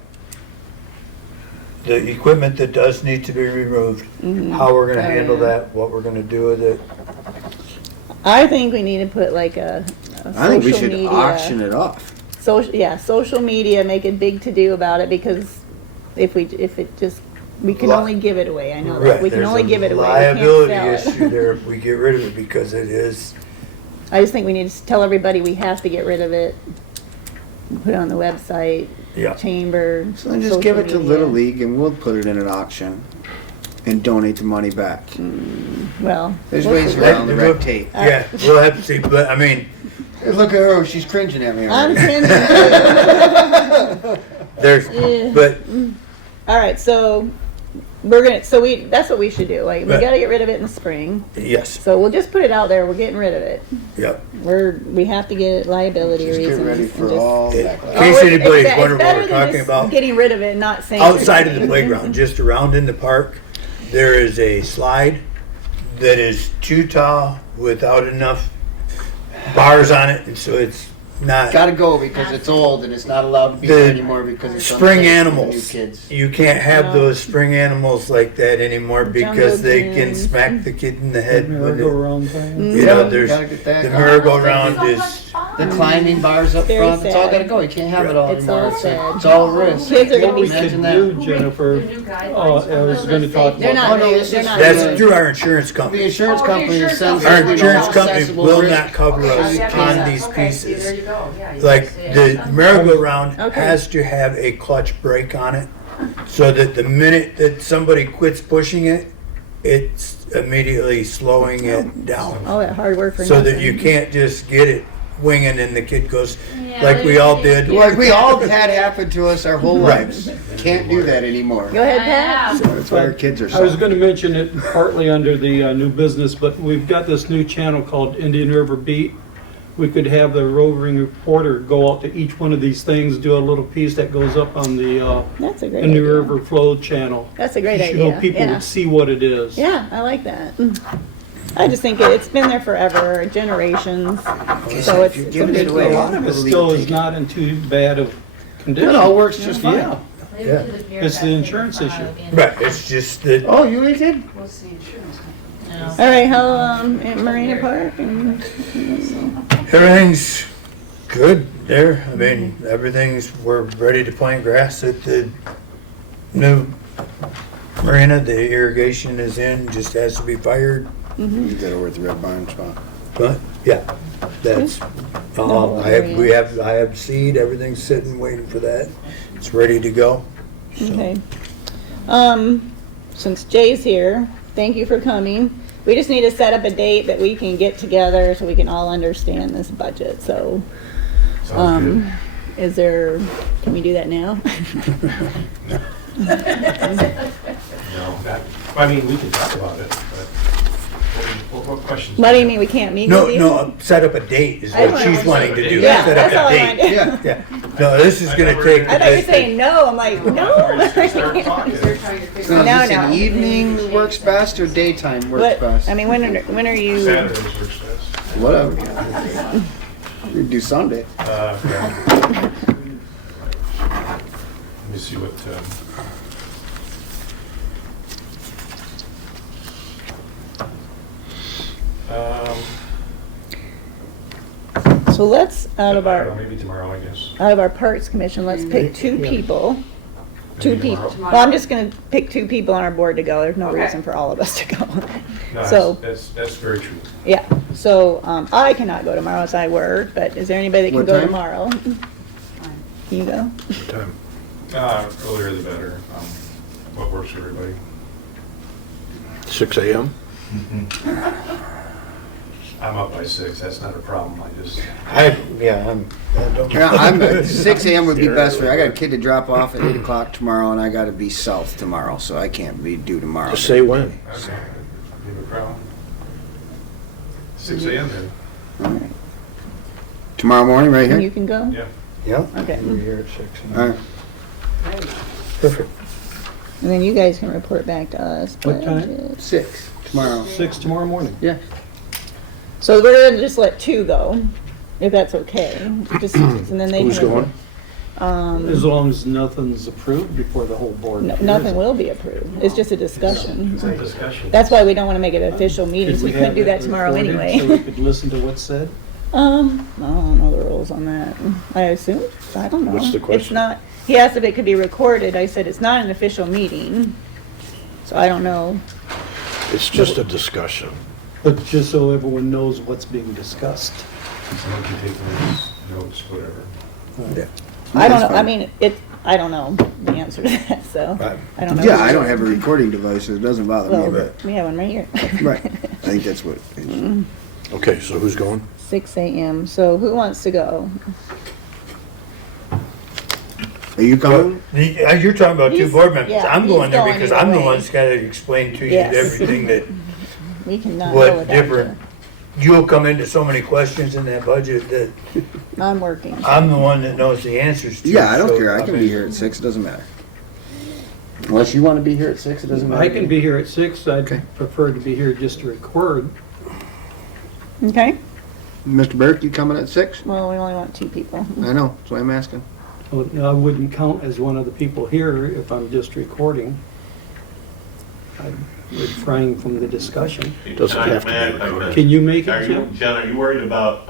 the equipment that does need to be removed, Mhm. how we're gonna Oh, handle yeah. that, what we're gonna do with it. I think we need to put like a I think we social should media. auction it off. Social media, make it big to do about it, because if it just, we can Li- only give it away, I know that. Right, We can there's only a give it away, we liability can't sell issue it. there if we get rid of it, because it is, I just think we need to tell everybody we have to get rid of it. Put it on the website, yeah. chamber. So then just give it to social Little media. League and we'll put it in an auction and donate the money back. Well. There's we'll ways figure around the it red tape. Yeah, we'll have to see, but I mean, Hey, look at her, she's cringing at me I'm already. cringing. there's, Yeah. but All right, so that's what we should do. Like, we Right. gotta get rid of it in the spring. yes, So we'll just put it out there, we're getting rid of it. yep. We have to get liability Just reasons. get ready and for just- all In that. case it's anybody's it's wondering what better we're than talking just about, Getting rid of it, and not saying. outside of the playground, just around in the park, there is a slide that is too tall without enough bars on it, and so it's not. Gotta go because it's old and it's not allowed to be The there anymore because it's spring unsafe for the animals. new kids. You can't have No. those spring animals like that anymore because Jungle they can gyms. smack the kid in the head with it. Merry-go-round thing. You know, Yeah, there's gotta get that the going. merry-go-round is, The climbing bars up Very front, it's all sad. gotta go. You can't have it all It's anymore. all sad. It's all risk. Kids are gonna What be we could Imagine that. do, Jennifer, The new guidelines I was gonna talk They're about, not no, new, this they're is- not that's new. through our insurance The company. insurance Oh, the company insurance sends company. Our us, you know, insurance company accessible will risk. not cover us Yeah, on yeah. these Okay, see, pieces. there you go. Yeah, you Like, can the see it. merry-go-round Okay. has to have a clutch brake on it, so that the minute that somebody quits pushing it, it's immediately slowing it down. All that hard work for So nothing. that you can't just get it winging and the kid goes, Yeah, like we all did. Like we all had happen to us our whole Right. lives. Can't do that anymore. Go ahead, Pat. So that's why our kids are I was soft. gonna mention it partly under the new business, but we've got this new channel called Indian River Beat, we could have the roving reporter go out to each one of these things, do a little piece that goes up on the That's a great New idea. River Flow channel. That's a great So idea. people Yeah. would see what it is. Yeah, I like that. I just think it's been there forever, generations. So if it's you're a giving big it away, deal. A lot of it still is not in too bad of condition. It all works just fine. Yeah, Yeah. it's the insurance issue. Right, it's just that, Oh, you ain't did? What's the insurance company? All right, how, at Marina Park and, everything's good there. I mean, we're ready to plant grass at the new marina. The irrigation is in, just has to be fired. You got over at the Red Barn spot. But, yeah, that's, I have seed, everything's sitting, waiting for that. It's ready to go. So, okay. Since Jay's here, thank you for coming. We just need to set up a date that we can get together so we can all understand this budget, so. Is there, can we do that now? I mean, we can talk about it, but what questions? What do you mean, we can't meet with you? No, set up a date is I what she's wanting to do. Yeah, Set that's all up I a wanted date. to do. Yeah. No, this is gonna take. I thought you were saying no, I'm like, no. Start talking. They're trying to figure So out. is this an evening works best or daytime works What, best? I mean, when are you, Saturdays works best. Whatever. We could do Sunday. Yeah. Let me see what, so let's, out of maybe tomorrow, I guess. our Parks Commission, let's pick two people. Two Maybe people. tomorrow. Well, I'm just gonna pick two people on our board to go. There's no Okay. reason for all of us to go. No, So, that's very true. yeah, so, I cannot go tomorrow as I work, but is there anybody that can What go time? tomorrow? Can you go? Time. Earlier the better. What works for everybody? 6 a.m.? I'm up by 6, that's not a problem, I just, Yeah, I'm, 6 a.m. would be best for, I got a kid to drop off at 8 o'clock tomorrow and I gotta be south tomorrow, so I can't be due tomorrow. Just say when. okay, you have a problem? 6 a.m. then, Tomorrow morning, right And you here? can go? yeah. Yeah. Okay. We're here at 6. All right. Perfect. And then you guys can report back to us. What time? budget. 6 tomorrow. 6 tomorrow morning. Yeah. So we're gonna just let two go, if that's okay. Just, and then they Who's can. going? As long as nothing's approved before the whole board. No, hears nothing it. will be approved. It's just a discussion. It's a discussion. That's why we don't want to make it an official meeting, Could so we we couldn't have do it that tomorrow recorded anyway. So we could listen to what's said? I don't know the rules on that. I assume, I don't know. What's the It's question? not, he asked if it could be recorded. I said it's not an official meeting. So I don't know. It's just a discussion. But just so everyone knows what's being discussed. Someone can take notes, whatever. I don't That's know, I fine. mean, I don't know the answer to that, so. Right. I don't know. Yeah, I don't have a recording device, so it doesn't bother me, Well, but, we have one right here. right, I think that's what. Okay, so who's going? 6 a.m. So who wants to go? Are you coming? You're talking about two He's- board members. yeah, I'm he's going there going because either I'm the way. one that's got to explain to you Yes. everything that, We cannot go what without different, you. you'll come into so many questions in that budget that I'm working. I'm the one that knows the answers to. Yeah, I don't So, care, I can mean, be here at 6, it doesn't matter. Unless you wanna be here at 6, it doesn't matter. I can be here at 6. I'd Okay. prefer to be here just to record. Okay, Mr. Burke, you coming at 6? well, we only want two people. I know, that's why I'm asking. Well, I wouldn't count as one of the people here if I'm just recording. I'm refraining from the discussion. Doesn't have to be May I- recorded. Can you make Are it, you, Jim? Jen, are you worried about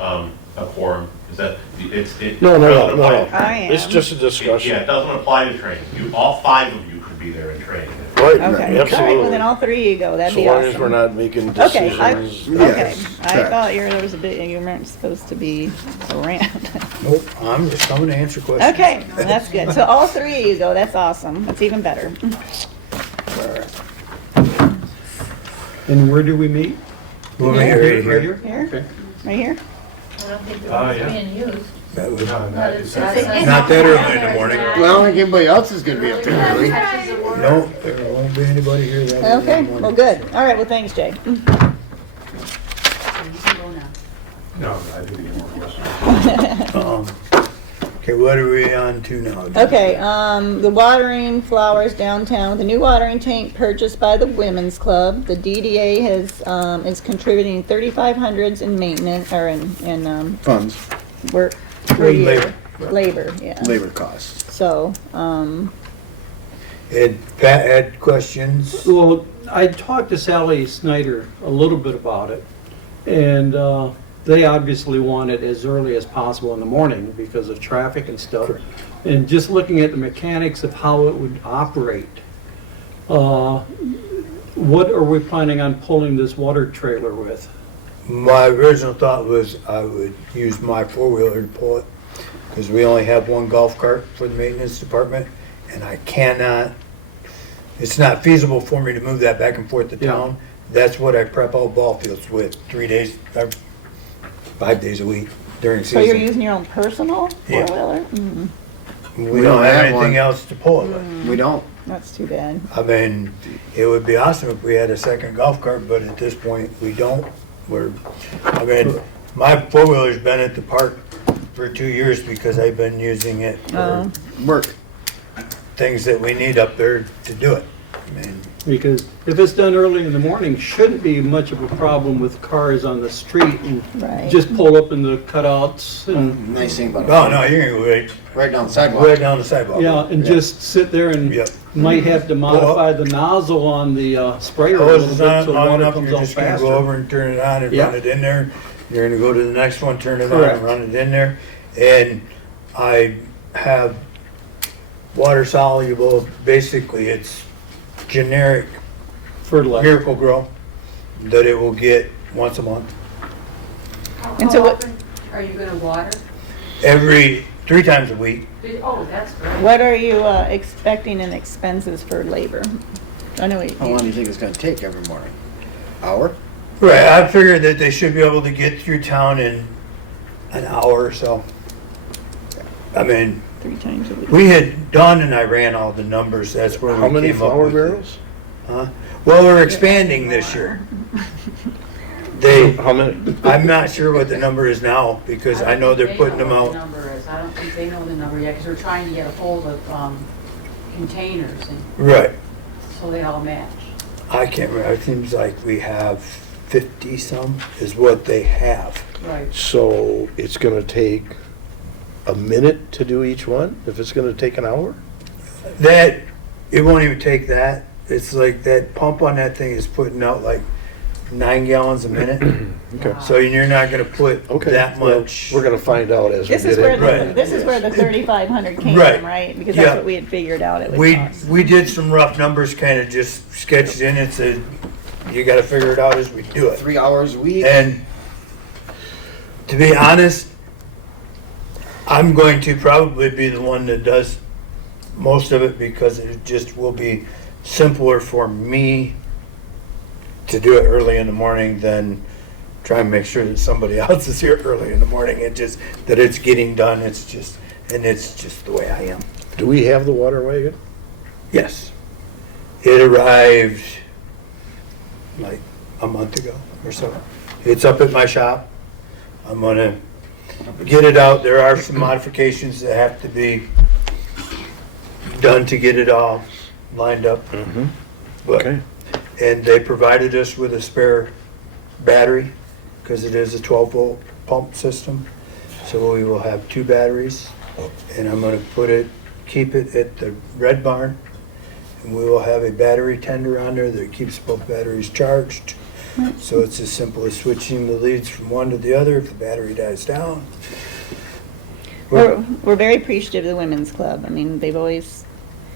a quorum? Is that, it? No, doesn't apply to I training. am. It's just a Yeah, discussion. it doesn't apply to training. All 5 of you could be there in training. Right, Okay, all right, well absolutely. then all three of you go, that'd So be long as we're awesome. not making Okay, decisions. okay, Yes, I correct. thought there was a bit, you weren't supposed to be around. Nope, I'm just coming to answer questions. Okay, that's good. So all three of you go, that's awesome. That's even better. And where do we meet? We'll meet right Right here. here? Here? Okay. Right here? I don't think the Oh, one's yeah. being used. That was- It's Not that early in the morning. Well, I don't think anybody else is gonna be up there early. No, there won't be anybody here that early Okay, in the morning. well, good. All right, well, thanks, Jay. So you can go now. No, I think you more questions. Okay, what are we on to now? Okay, the watering flowers downtown, the new watering tank purchased by the Women's Club. The DDA is contributing 3,500 in maintenance, or in Funds, work per year. Labor. Labor, yeah. labor costs. So, Ed, Pat had questions? Well, I talked to Sally Snyder a little bit about it, and they obviously want it as early as possible in the morning because of traffic and stuff. Correct. And just looking at the mechanics of how it would operate, what are we planning on pulling this water trailer with? My original thought was I would use my four-wheeler to pull it, because we only have one golf cart for the maintenance department, and I cannot, it's not feasible for me to move that back and forth to Yeah. town. That's what I prep all ball fields with, 3 days, 5 days a week during so you're season. using your own personal Yeah. four-wheeler? Mm, We don't have anything else to pull it with. We don't. that's too bad. I mean, it would be awesome if we had a second golf cart, but at this point, we don't. I mean, my four-wheeler's been at the park for 2 years because I've been using it for Work. things that we need up there to do it. I mean, Because if it's done early in the morning, shouldn't be much of a problem with cars on the street and Right. just pull up in the cutouts and, Nice thing about it. oh, no, you're gonna go Right down the right sidewalk. down the sidewalk. yeah, and just sit there and Yep. might have to modify the nozzle on the sprayer a Hose little is bit on so long water enough, comes you're out just gonna go faster. over and turn it on and Yeah. run it in there. You're gonna go to the next one, turn it on Correct. and run it in there. And I have water soluble, basically it's generic Fertilizer. Miracle Grow that it will get once a month. And so How what- often are you gonna water? Every 3 times a week. Oh, that's great. What are you expecting in expenses for labor? I know How long do you think it's gonna take every morning? Hour? Right, I figured that they should be able to get through town in an hour or so. I mean, 3 times a week. we had, Dawn and I ran all the numbers, that's where we How came up many with. flower it. barrels? Huh? Well, we're expanding this year. They, How many? I'm not sure what the number is now, because I know they're putting them I out. don't think they know what the number is. I don't think they know the number yet, because we're trying to get a hold of containers, and Right, so they all match. I can't remember, it seems like we have 50 some is what they have. Right. So it's gonna take a minute to do each one, if it's gonna take an hour? That, it won't even take that. It's like that pump on that thing is putting out like 9 gallons a minute. Okay. So you're not gonna put Okay. that well, much. We're gonna find out as we This get is where in. Right. this is where the 3,500 came Right. from, right? Because Yeah. that's what we had figured out it would We, cost. we did some rough numbers, kind of just sketched in and said, you gotta figure it out as we do it. 3 hours a week? And to be honest, I'm going to probably be the one that does most of it because it just will be simpler for me to do it early in the morning than try and make sure that somebody else is here early in the morning and just, that it's getting done. It's just the way I am. Do we have the water wagon? Yes. It arrived like a month ago or so. It's up at my shop. I'm gonna get it out. There are some modifications that have to be done to get it all lined up. Mm-hmm. But, Okay. and they provided us with a spare battery because it is a 12-volt pump system. So we will have 2 batteries, and I'm gonna keep it at the red barn. And we will have a battery tender on there that keeps both batteries charged. So it's as simple as switching the leads from one to the other if the battery dies down. We're very appreciative of the Women's Club. I mean, they've always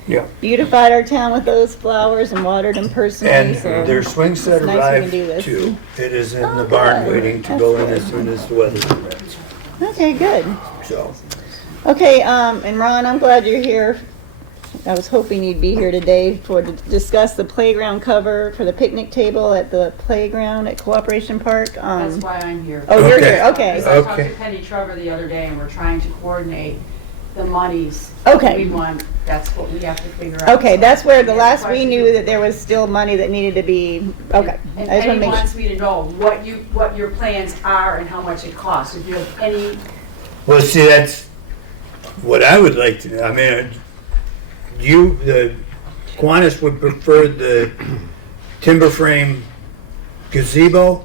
Yeah. beautified our town with those flowers and watered them personally, And so. their swing set it's nice we can arrived do this. too. It is in Oh, the barn good. waiting to That's go in good. as soon as the weather permits. Okay, good. So, Okay, and Ron, I'm glad you're here. I was hoping you'd be here today to discuss the playground cover for the picnic table at the playground at Cooperation Park. That's why I'm here. Oh, you're Okay. here, okay. Because I talked Okay. to Penny Trevor the other day, and we're trying to coordinate the monies. Okay. We want, that's what we have to figure out. Okay, So that's where the the last we question knew is- that there was still money that needed to be, okay. And I just wanna Penny make sure. wants me to know what your plans are and how much it costs. If you have any, Well, see, that's what I would like to, I mean, the Kiwanis would prefer the timber frame gazebo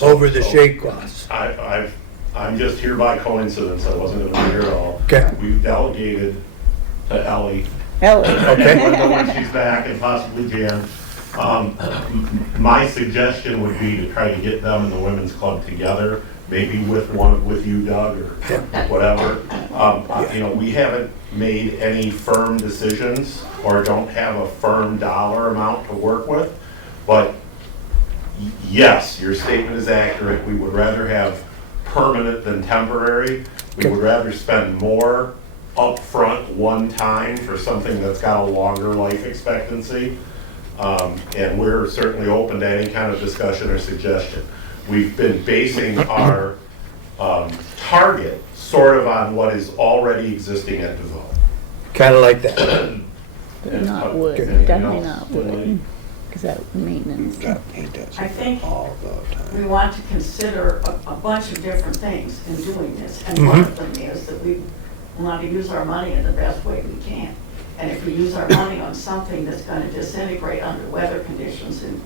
over the shade cloths. I'm just here by coincidence, I wasn't gonna be here at all. Okay. We've delegated to Ellie, Ellie. when she's back and possibly Jan. My suggestion would be to try to get them and the women's club together, maybe with you, Doug, or whatever. You know, we haven't made any firm decisions or don't have a firm dollar amount to work with, but yes, your statement is accurate. We would rather have permanent than temporary. We would rather spend more upfront one time for something that's got a longer life expectancy. And we're certainly open to any kind of discussion or suggestion. We've been basing our target sort of on what is already existing at DeVoe. Kind of like that. Not wood, Anything definitely else? not wood, because that maintenance. I think we want to consider a bunch of different things in doing this. And one of them is that we want to use our money in the best way we can. And if we use our money on something that's going to disintegrate under weather conditions in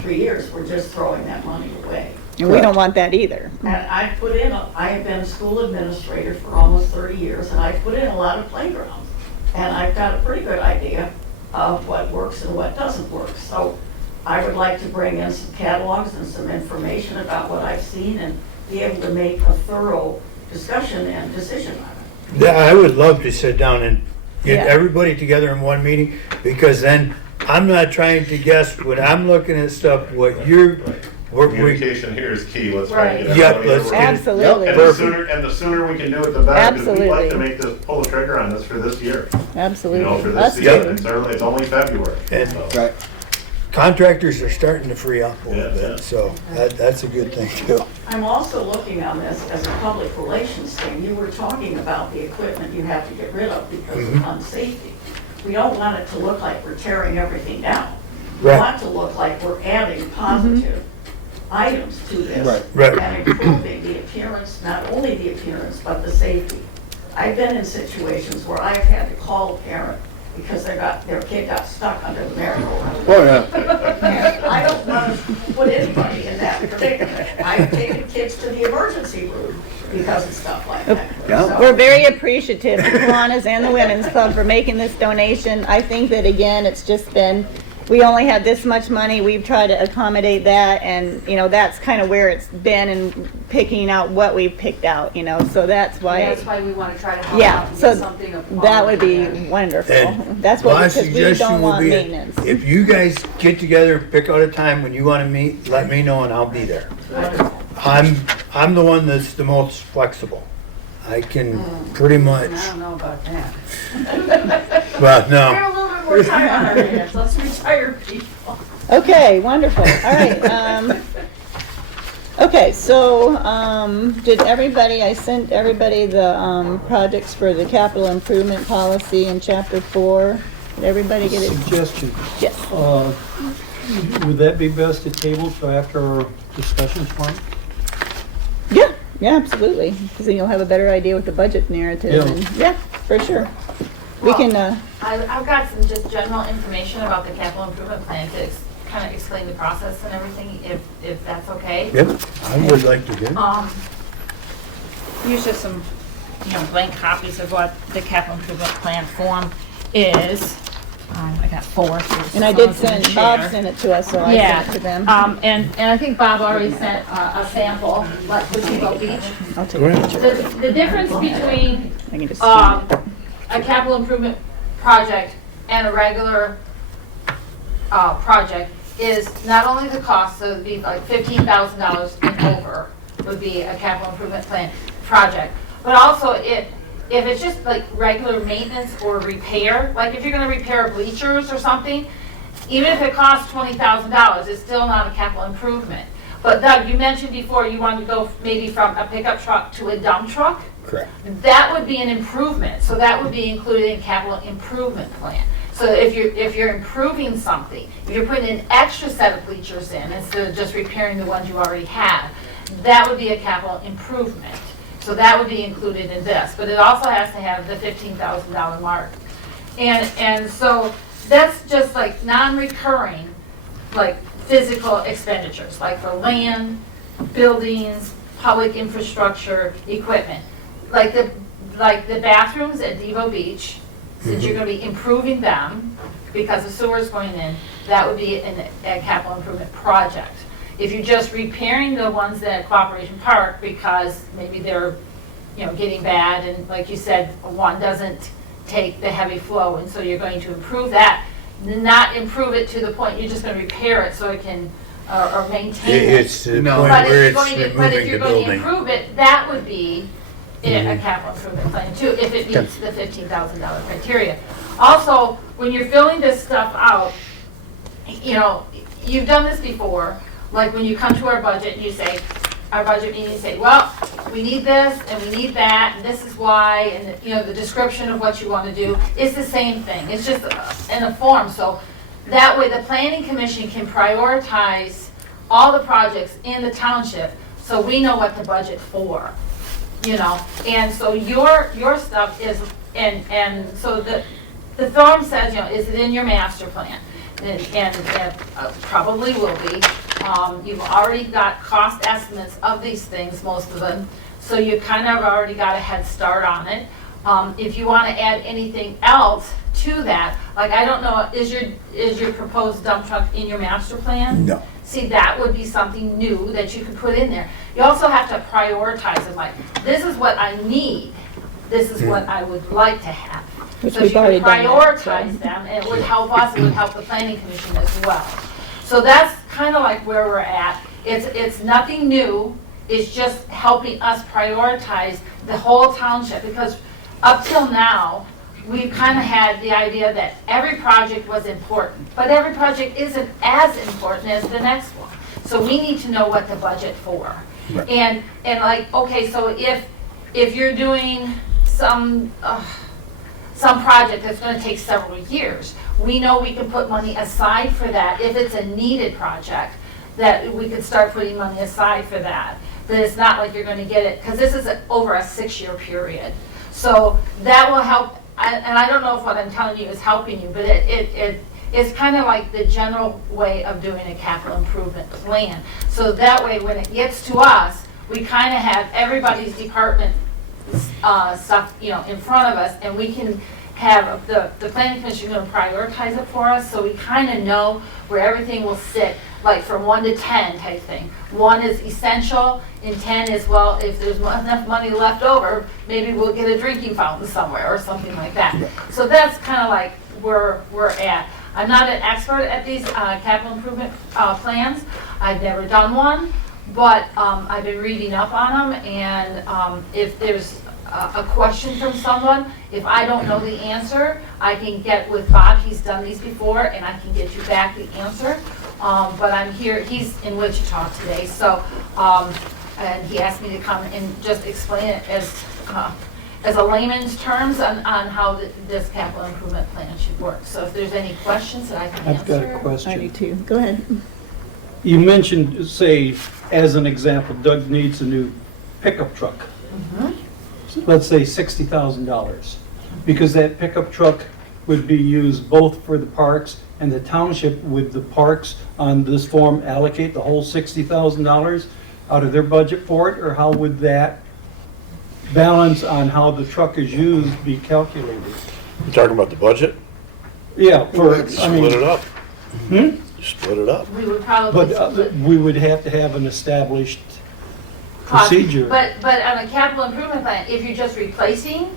3 years, we're just throwing that money away. And we don't want that either. And I have been a school administrator for almost 30 years, and I put in a lot of playgrounds. And I've got a pretty good idea of what works and what doesn't work. So I would like to bring in some catalogs and some information about what I've seen and be able to make a thorough discussion and decision on it. Yeah, I would love to sit down and get Yeah. everybody together in one meeting, because then I'm not trying to guess when I'm looking at stuff, what you're, what we, Communication here is key, let's try to get Yep, everybody let's to get work. it. Absolutely. And the sooner we can do it, the better, because we'd like to Absolutely. make this, pull the trigger on this for this year. Absolutely. You know, for Us this season, too. it's early, it's only February. And- so. Right. contractors are starting to free up a little Yeah, yeah. bit, so that's a good thing too. I'm also looking on this as a public relations thing. You were talking about the equipment you have to get rid of because of unsafety. We don't want it to look like we're tearing everything down. We Right. want to look like we're adding positive items to this. Right. Right. And improving the appearance, not only the appearance, but the safety. I've been in situations where I've had to call a parent because their kid got stuck under the merry-go-round. Oh, yeah. And I don't want to put anybody in that predicament. I've taken kids to the emergency room because of stuff like that. Yeah. So- We're very appreciative, the Kiwanis and the Women's Club, for making this donation. I think that, again, it's just been, we only had this much money, we've tried to accommodate that, and, you know, that's kind of where it's been in picking out what we've picked out, you know, so that's why. That's why we want to try to help Yeah, out and so get something of that would be quality. wonderful. And That's what, my because we suggestion don't will want be, maintenance. if you guys get together, pick out a time when you want to meet, let me know and I'll be there. Wonderful. I'm the one that's the most flexible. I can pretty much, I don't know about that. well, We no. have a little bit more time on our hands. Let's retire people. Okay, wonderful, all right. Okay, so, did everybody, I sent everybody the, projects for the capital improvement policy in chapter 4. Did everybody get it? Suggestion, Yes. would that be best to table to after our discussion tomorrow? Yeah, yeah, absolutely, because then you'll have a better idea with the budget narrative. Yeah. And yeah, for sure. We can, I've got some just general information about the capital improvement plan to kind of explain the process and everything, if that's okay. Yep, I would like to get. Here's just some, blank copies of what the capital improvement plan form is. I got 4. so and I did someone's gonna send, Bob share. sent it to us, so I Yeah, sent it to them. and I think Bob already sent a sample, like Placebo Beach. I'll take a picture. The difference between I can just scan it. a capital improvement project and a regular project is not only the cost, so it'd be like $15,000 and over would be a capital improvement plan project, but also if it's just like regular maintenance or repair, like if you're gonna repair bleachers or something, even if it costs $20,000, it's still not a capital improvement. But Doug, you mentioned before you wanted to go maybe from a pickup truck to a dump truck. Correct. That would be an improvement, so that would be included in capital improvement plan. So if you're improving something, if you're putting an extra set of bleachers in instead of just repairing the ones you already have, that would be a capital improvement. So that would be included in this, but it also has to have the $15,000 mark. And so that's just like non-recurring, like physical expenditures, like for land, buildings, public infrastructure, equipment. Like the bathrooms at Devo Beach, since you're gonna be improving them because the sewer's going in, that would be a capital improvement project. If you're just repairing the ones at Cooperation Park because maybe they're, getting bad, and like you said, one doesn't take the heavy flow, and so you're going to improve that, not improve it to the point you're just gonna repair it so it can, or maintain it. It's to the No. point But where if it's you're going to, but if removing the you're going to building. improve it, that would be a capital improvement plan too, if it meets the $15,000 criteria. Also, when you're filling this stuff out, you've done this before, like when you come to our budget and you say, our budget meeting, you say, well, we need this and we need that, and this is why, and the description of what you want to do is the same thing. It's just in a form, so that way the planning commission can prioritize all the projects in the township, so we know what to budget for, and so your stuff is, and so the form says, is it in your master plan? And probably will be. You've already got cost estimates of these things, most of them, so you kind of already got a head start on it. If you want to add anything else to that, like I don't know, is your proposed dump truck in your master plan? No. See, that would be something new that you could put in there. You also have to prioritize it, like, this is what I need, this is what I would like to have. Which So we've you can already done that, so. prioritize them, and it would help us, it would help the planning commission as well. So that's kind of like where we're at. It's nothing new, it's just helping us prioritize the whole township, because up till now, we've kind of had the idea that every project was important, but every project isn't as important as the next one. So we need to know what to budget for. Right. And like, okay, so if you're doing some project that's gonna take several years, we know we can put money aside for that. If it's a needed project, that we could start putting money aside for that. But it's not like you're gonna get it, because this is over a 6-year period. So that will help, and I don't know if what I'm telling you is helping you, but it's kind of like the general way of doing a capital improvement plan. So that way, when it gets to us, we kind of have everybody's department stuff, in front of us, and we can have the planning commission going to prioritize it for us, so we kind of know where everything will sit, like from 1 to 10 type thing. 1 is essential, and 10 is, well, if there's enough money left over, maybe we'll get a drinking fountain somewhere or something like that. So that's kind of like where we're at. I'm not an expert at these capital improvement plans. I've never done one, but I've been reading up on them, and if there's a question from someone, if I don't know the answer, I can get with Bob, he's done these before, and I can get you back the answer. But I'm here, he's in Wichita today, so, and he asked me to come and just explain it as a layman's terms on how this capital improvement plan should work. So if there's any questions that I can I've got a answer. question. I do too. Go ahead. You mentioned, say, as an example, Doug needs a new pickup truck. Let's say $60,000. Because that pickup truck would be used both for the parks and the township. Would the parks on this form allocate the whole $60,000 out of their budget for it? Or how would that balance on how the truck is used be calculated? You talking about the budget? Yeah, Split it up. Split it up. We would probably But split we would have to have an established cost. procedure. But on a capital improvement plan, if you're just replacing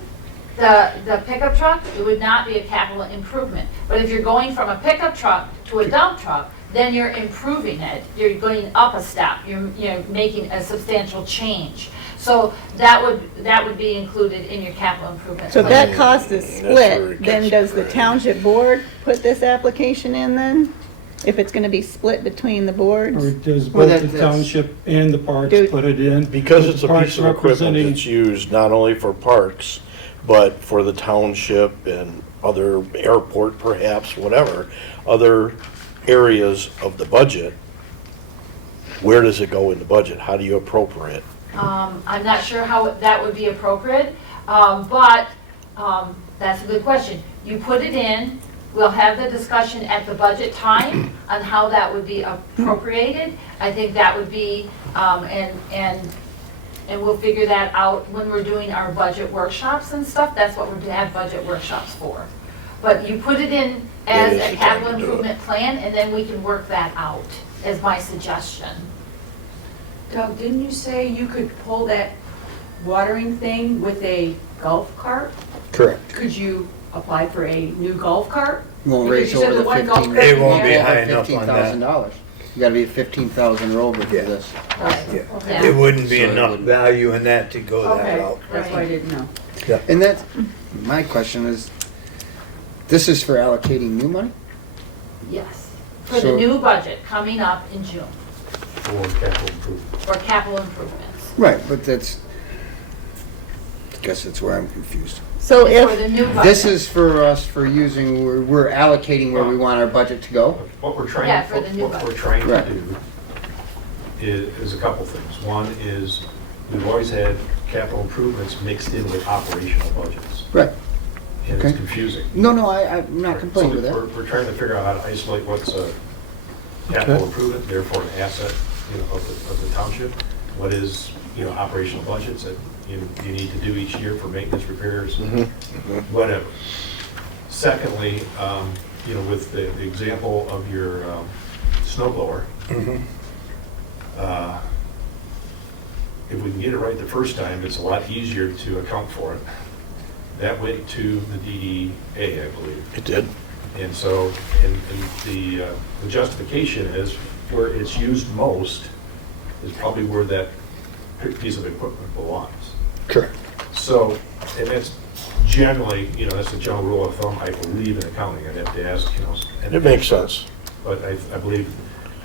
the pickup truck, it would not be a capital improvement. But if you're going from a pickup truck to a dump truck, then you're improving it. You're going up a step. You're making a substantial change. So that would be included in your capital improvement So if plan. that cost is That's where it split, then gets does the crazy. township board put this application in then? If it's gonna be split between the Or boards? does Well, both the that's- township and the parks Do- put it in? Because it's a Parks piece of equipment representing- that's used not only for parks, but for the township and other airport perhaps, whatever, other areas of the budget, where does it go in the budget? How do you appropriate? I'm not sure how that would be appropriate, but that's a good question. You put it in, we'll have the discussion at the budget time on how that would be appropriated. I think that would be, and we'll figure that out when we're doing our budget workshops and stuff. That's what we're gonna have budget workshops for. But you put it in as It is a the capital time to do it. improvement plan, and then we can work that out, as my suggestion. Doug, didn't you say you could pull that watering thing with a golf cart? Correct. Could you apply for a new golf cart? Won't Because raise you said over the the one golf 15. cart It won't you be have- high enough on that. $15,000. You gotta be at 15,000 or over for Yeah. this. Right. Yeah. Yeah. It wouldn't be So it enough wouldn't- value in that to go that Okay, route. that's why I didn't know. And that's, my question is, this is for allocating new money? Yes, for the So- new budget coming up in June, For capital improvement. for capital improvements. Right, but that's, I guess that's where I'm confused. So For if, the new budget. This is for us for using, we're allocating where we want our budget to go? What we're trying, Yeah, for the new what we're budget. trying to Right. do is a couple things. One is, we've always had capital improvements mixed in with operational budgets, Right. and Okay. it's confusing. No, I'm not complaining with So that. we're trying to figure out how to isolate what's a capital improvement, therefore an asset, of the township. What is, operational budgets that you need to do each year for maintenance, repairs, whatever. Secondly, with the example of your snow blower, if we can get it right the first time, it's a lot easier to account for it. That went to the DDA, I believe. It did. And so, and the justification is where it's used most is probably where that piece of equipment belongs. Correct. So, and that's generally, that's a general rule of thumb, I believe, in accounting. I'd have to ask, and It makes sense. But I believe,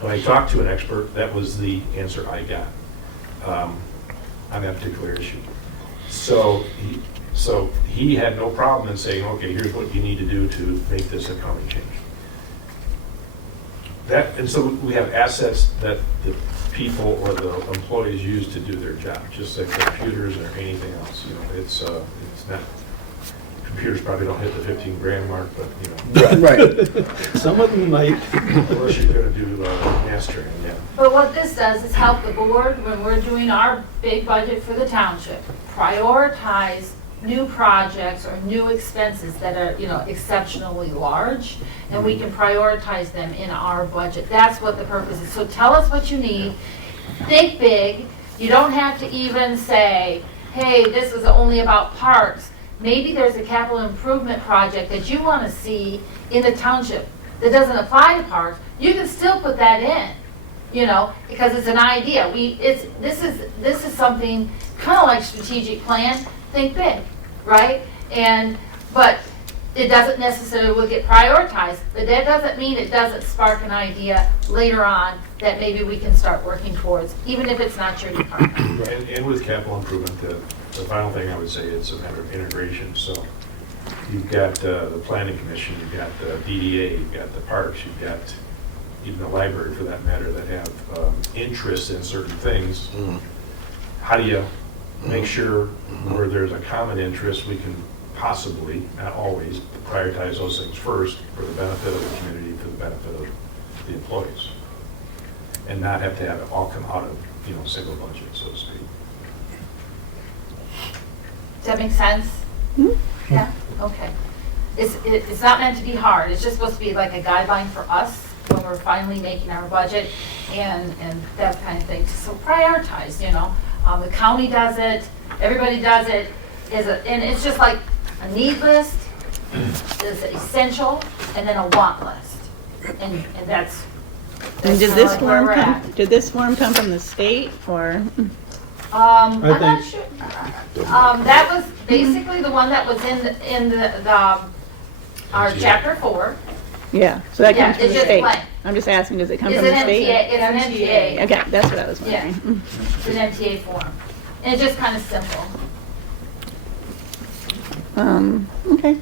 when I talked to an expert, that was the answer I got on that particular issue. So he had no problem in saying, okay, here's what you need to do to make this accounting change. And so we have assets that the people or the employees use to do their job, just like computers or anything else. It's not, computers probably don't hit the 15 grand mark, but, Right. Some of them might. unless you're gonna do mass training, yeah. But what this does is help the board, when we're doing our big budget for the township, prioritize new projects or new expenses that are, exceptionally large, and we can prioritize them in our budget. That's what the purpose is. So tell us what you need, think big. You don't have to even say, hey, this is only about parks. Maybe there's a capital improvement project that you want to see in the township that doesn't apply to parks. You can still put that in, because it's an idea. This is something kind of like strategic plan. Think big, right? But it doesn't necessarily will get prioritized, but that doesn't mean it doesn't spark an idea later on that maybe we can start working towards, even if it's not your department. And with capital improvement, the final thing I would say, it's a matter of integration. So you've got the planning commission, you've got the DDA, you've got the parks, you've got even the library for that matter that have interests in certain things. How do you make sure where there's a common interest, we can possibly, not always, prioritize those things first for the benefit of the community, for the benefit of the employees, and not have to have it all come out of, single budget, so to speak. Does that make sense? Yeah, okay. It's not meant to be hard, it's just supposed to be like a guideline for us when we're finally making our budget and that kind of thing. So prioritize, the county does it, everybody does it, and it's just like a need list, is essential, and then a want list. And that's and kinda like where we're at. did this form come from the state or? I'm I not think- sure. That was basically the one that was in the our chapter 4. Yeah, so that Yeah, comes from it's the just state. plain. I'm just asking, does it come It's from an the state? MTA, it's an MTA. Okay, that's what I was Yeah. wondering. It's an MTA form. And it's just kind of simple. Okay.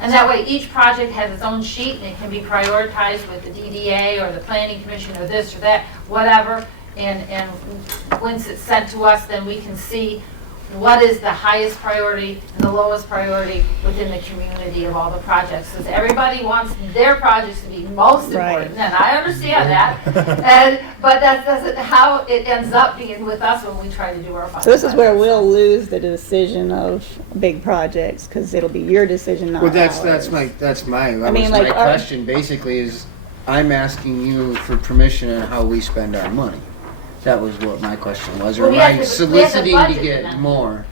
And that way, each project has its own sheet, and it can be prioritized with the DDA or the planning commission or this or that, whatever. And once it's sent to us, then we can see what is the highest priority and the lowest priority within the community of all the projects. Because everybody wants their projects to be most Right. important, and I understand that. But that's how it ends up being with us when we try to do our final So this is where budget. we'll lose the decision of big projects, because it'll be your decision, not Well, ours. that's my, I mean, like, my our- question basically is, I'm asking you for permission on how we spend our money. That was what my question was, or Well, we am have I to- soliciting we have to to budget get them. more?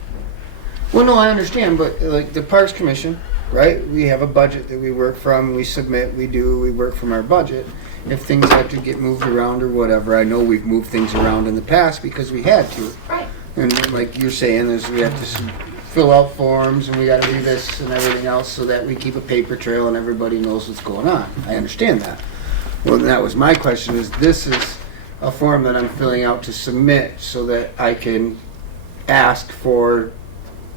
Well, no, I understand, but like the Parks Commission, right? We have a budget that we work from, we submit, we work from our budget. If things have to get moved around or whatever, I know we've moved things around in the past because we had to. Right. And like you're saying, is we have to fill out forms and we gotta do this and everything else so that we keep a paper trail and everybody knows what's going on. I understand that. Well, then that was my question, is this is a form that I'm filling out to submit so that I can ask for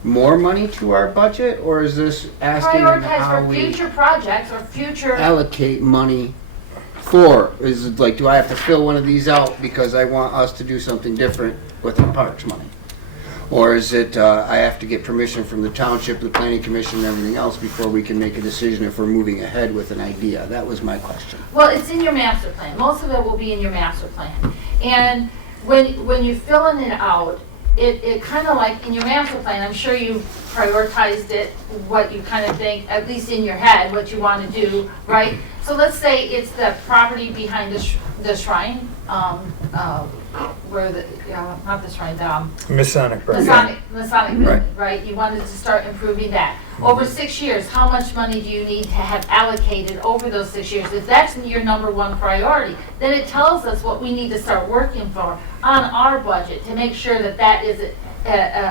more money to our budget? Or is this asking how Prioritize for we future projects or future. allocate money for? Is it like, do I have to fill one of these out because I want us to do something different with the parks money? Or is it, I have to get permission from the township, the planning commission, and everything else before we can make a decision if we're moving ahead with an idea? That was my question. Well, it's in your master plan. Most of it will be in your master plan. And when you're filling it out, it kind of like in your master plan, I'm sure you prioritized it, what you kind of think, at least in your head, what you want to do, right? So let's say it's the property behind the shrine, where the, not the shrine, Masonic project. Masonic building, right? You wanted to start improving that. Over 6 years, how much money do you need to have allocated over those 6 years? If that's your number one priority, then it tells us what we need to start working for on our budget to make sure that that is a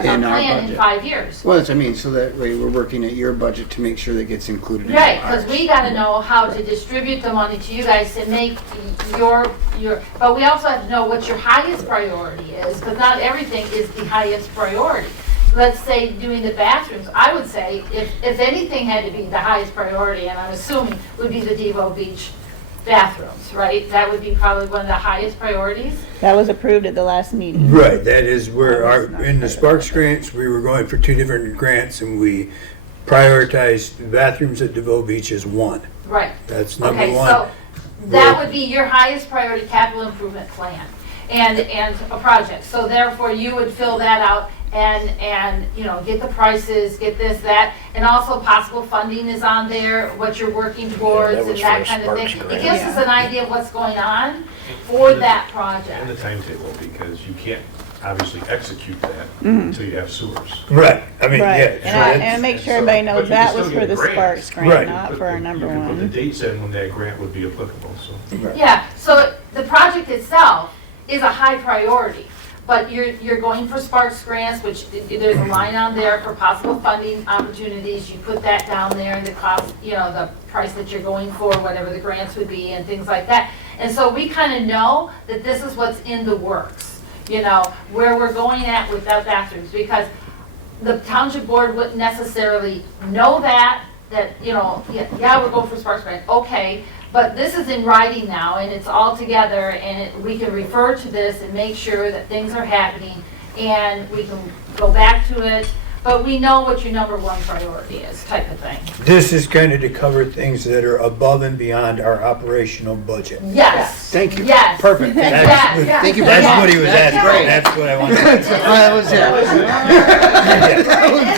In our plan in budget. 5 years. Well, that's, I mean, so that way we're working at your budget to make sure that gets included in Right, ours. because we gotta know how to distribute the money to you guys to make your, but we also have to know what your highest priority is, because not everything is the highest priority. Let's say doing the bathrooms, I would say, if anything had to be the highest priority, and I'm assuming would be the Devo Beach bathrooms, right? That would be probably one of the highest priorities. That was approved at the last meeting. Right, that is where in the Sparks grants, we were going for 2 different grants and we prioritized bathrooms at DeVoe Beach as one. Right. That's number Okay, one. so that would be your highest priority capital improvement plan and a project. So therefore, you would fill that out and get the prices, get this, that, and also possible funding is on there, what you're working towards that was and that for kind of thing. Sparks It grant. gives us an idea of what's going on for that And project. the timetable, because you can't obviously execute that until you have sewers. Right, I mean, Right, yeah. and, so I, that's- and make sure So- everybody but knows you that can was still for get the a grant. Sparks grant, Right. not But for our you number can put the one. dates in when that grant would be applicable, so. Yeah, so the project itself is a high priority, but you're going for Sparks grants, which there's a line on there for possible funding opportunities. You put that down there, the cost, the price that you're going for, whatever the grants would be and things like that. And so we kind of know that this is what's in the works, where we're going at with that bathrooms, because the township board wouldn't necessarily know that, we're going for Sparks grant, okay, but this is in writing now, and it's all together, and we can refer to this and make sure that things are happening, and we can go back to it, but we know what your number one priority is, type of thing. This is kind of to cover things that are above and beyond our operational budget. Yes. Thank you. Yes. Perfect. Thank you. Yes. That's Thank you. That's what he was That's asking, great. that's what I wanted. That was it.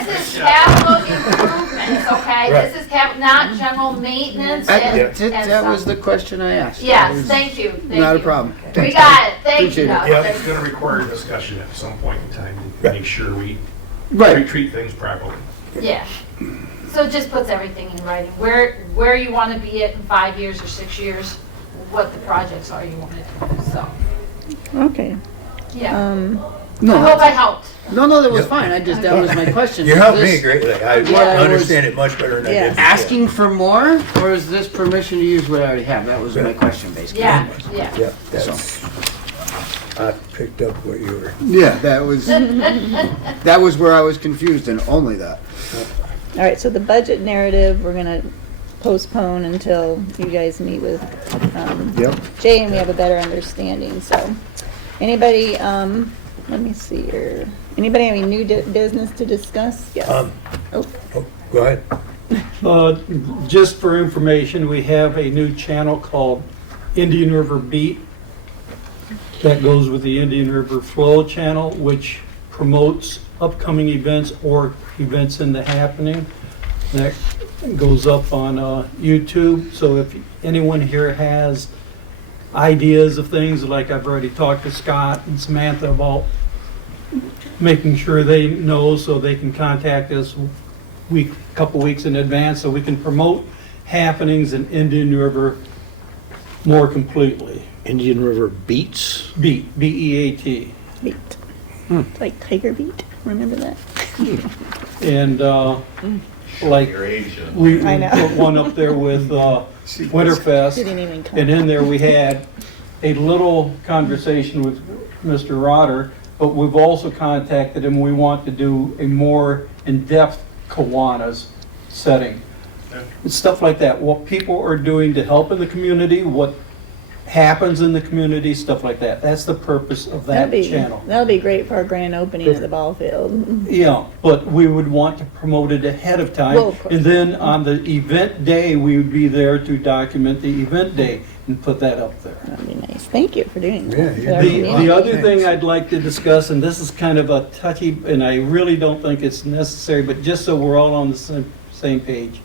This is capital improvements, okay? Right. This is not general maintenance and That stuff. was the question I asked. Yes, thank you, thank you. Not a problem. We got it, thank you. Appreciate it. Doug. Yeah. Thank It's you. gonna require discussion at some point in time to Right. make sure we Right. treat things properly. Yeah. So it just puts everything in writing, where you want to be at in 5 years or 6 years, what the projects are you want to do, so, Okay. yeah. I hope I helped. No, that was Yep. fine. That was my question. You Is helped me this greatly. I Yeah, I understand it much better than I did. before. asking for more, or is this permission to use what I already have? That was my question, basically. Yeah. Yeah, that's, I picked up what you were. Yeah, that was where I was confused, and only that. All right, so the budget narrative, we're gonna postpone until you guys meet with Yep. Jay and we have a better understanding, so. Anybody, let me see here. Anybody have any new business to discuss? Yes. Oh, Go ahead. Just for information, we have a new channel called Indian River Beat that goes with the Indian River Flow channel, which promotes upcoming events or events in the happening. That goes up on YouTube. So if anyone here has ideas of things, like I've already talked to Scott and Samantha about making sure they know so they can contact us couple weeks in advance so we can promote happenings in Indian River more completely. Indian River Beats? Beat, B-E-A-T. beat. Like Tiger Beat, remember that? And like You're Asian. we I know. put one up there with Winterfest. Didn't even come. And in there, we had a little conversation with Mr. Rotter, but we've also contacted him. We want to do a more in-depth Kiwanis setting. Stuff like that, what people are doing to help in the community, what happens in the community, stuff like that. That's the purpose of that channel. That'll be great for our grand opening of the ball field. Yeah, but we would want to promote it ahead of time. Well, of course. And then on the event day, we would be there to document the event day and put that up there. That'd be nice. Thank you for doing that. Yeah, for you our did. The community. other thing I'd like to discuss, and this is kind of a touchy, and I really don't think it's necessary, but just so we're all on the same page.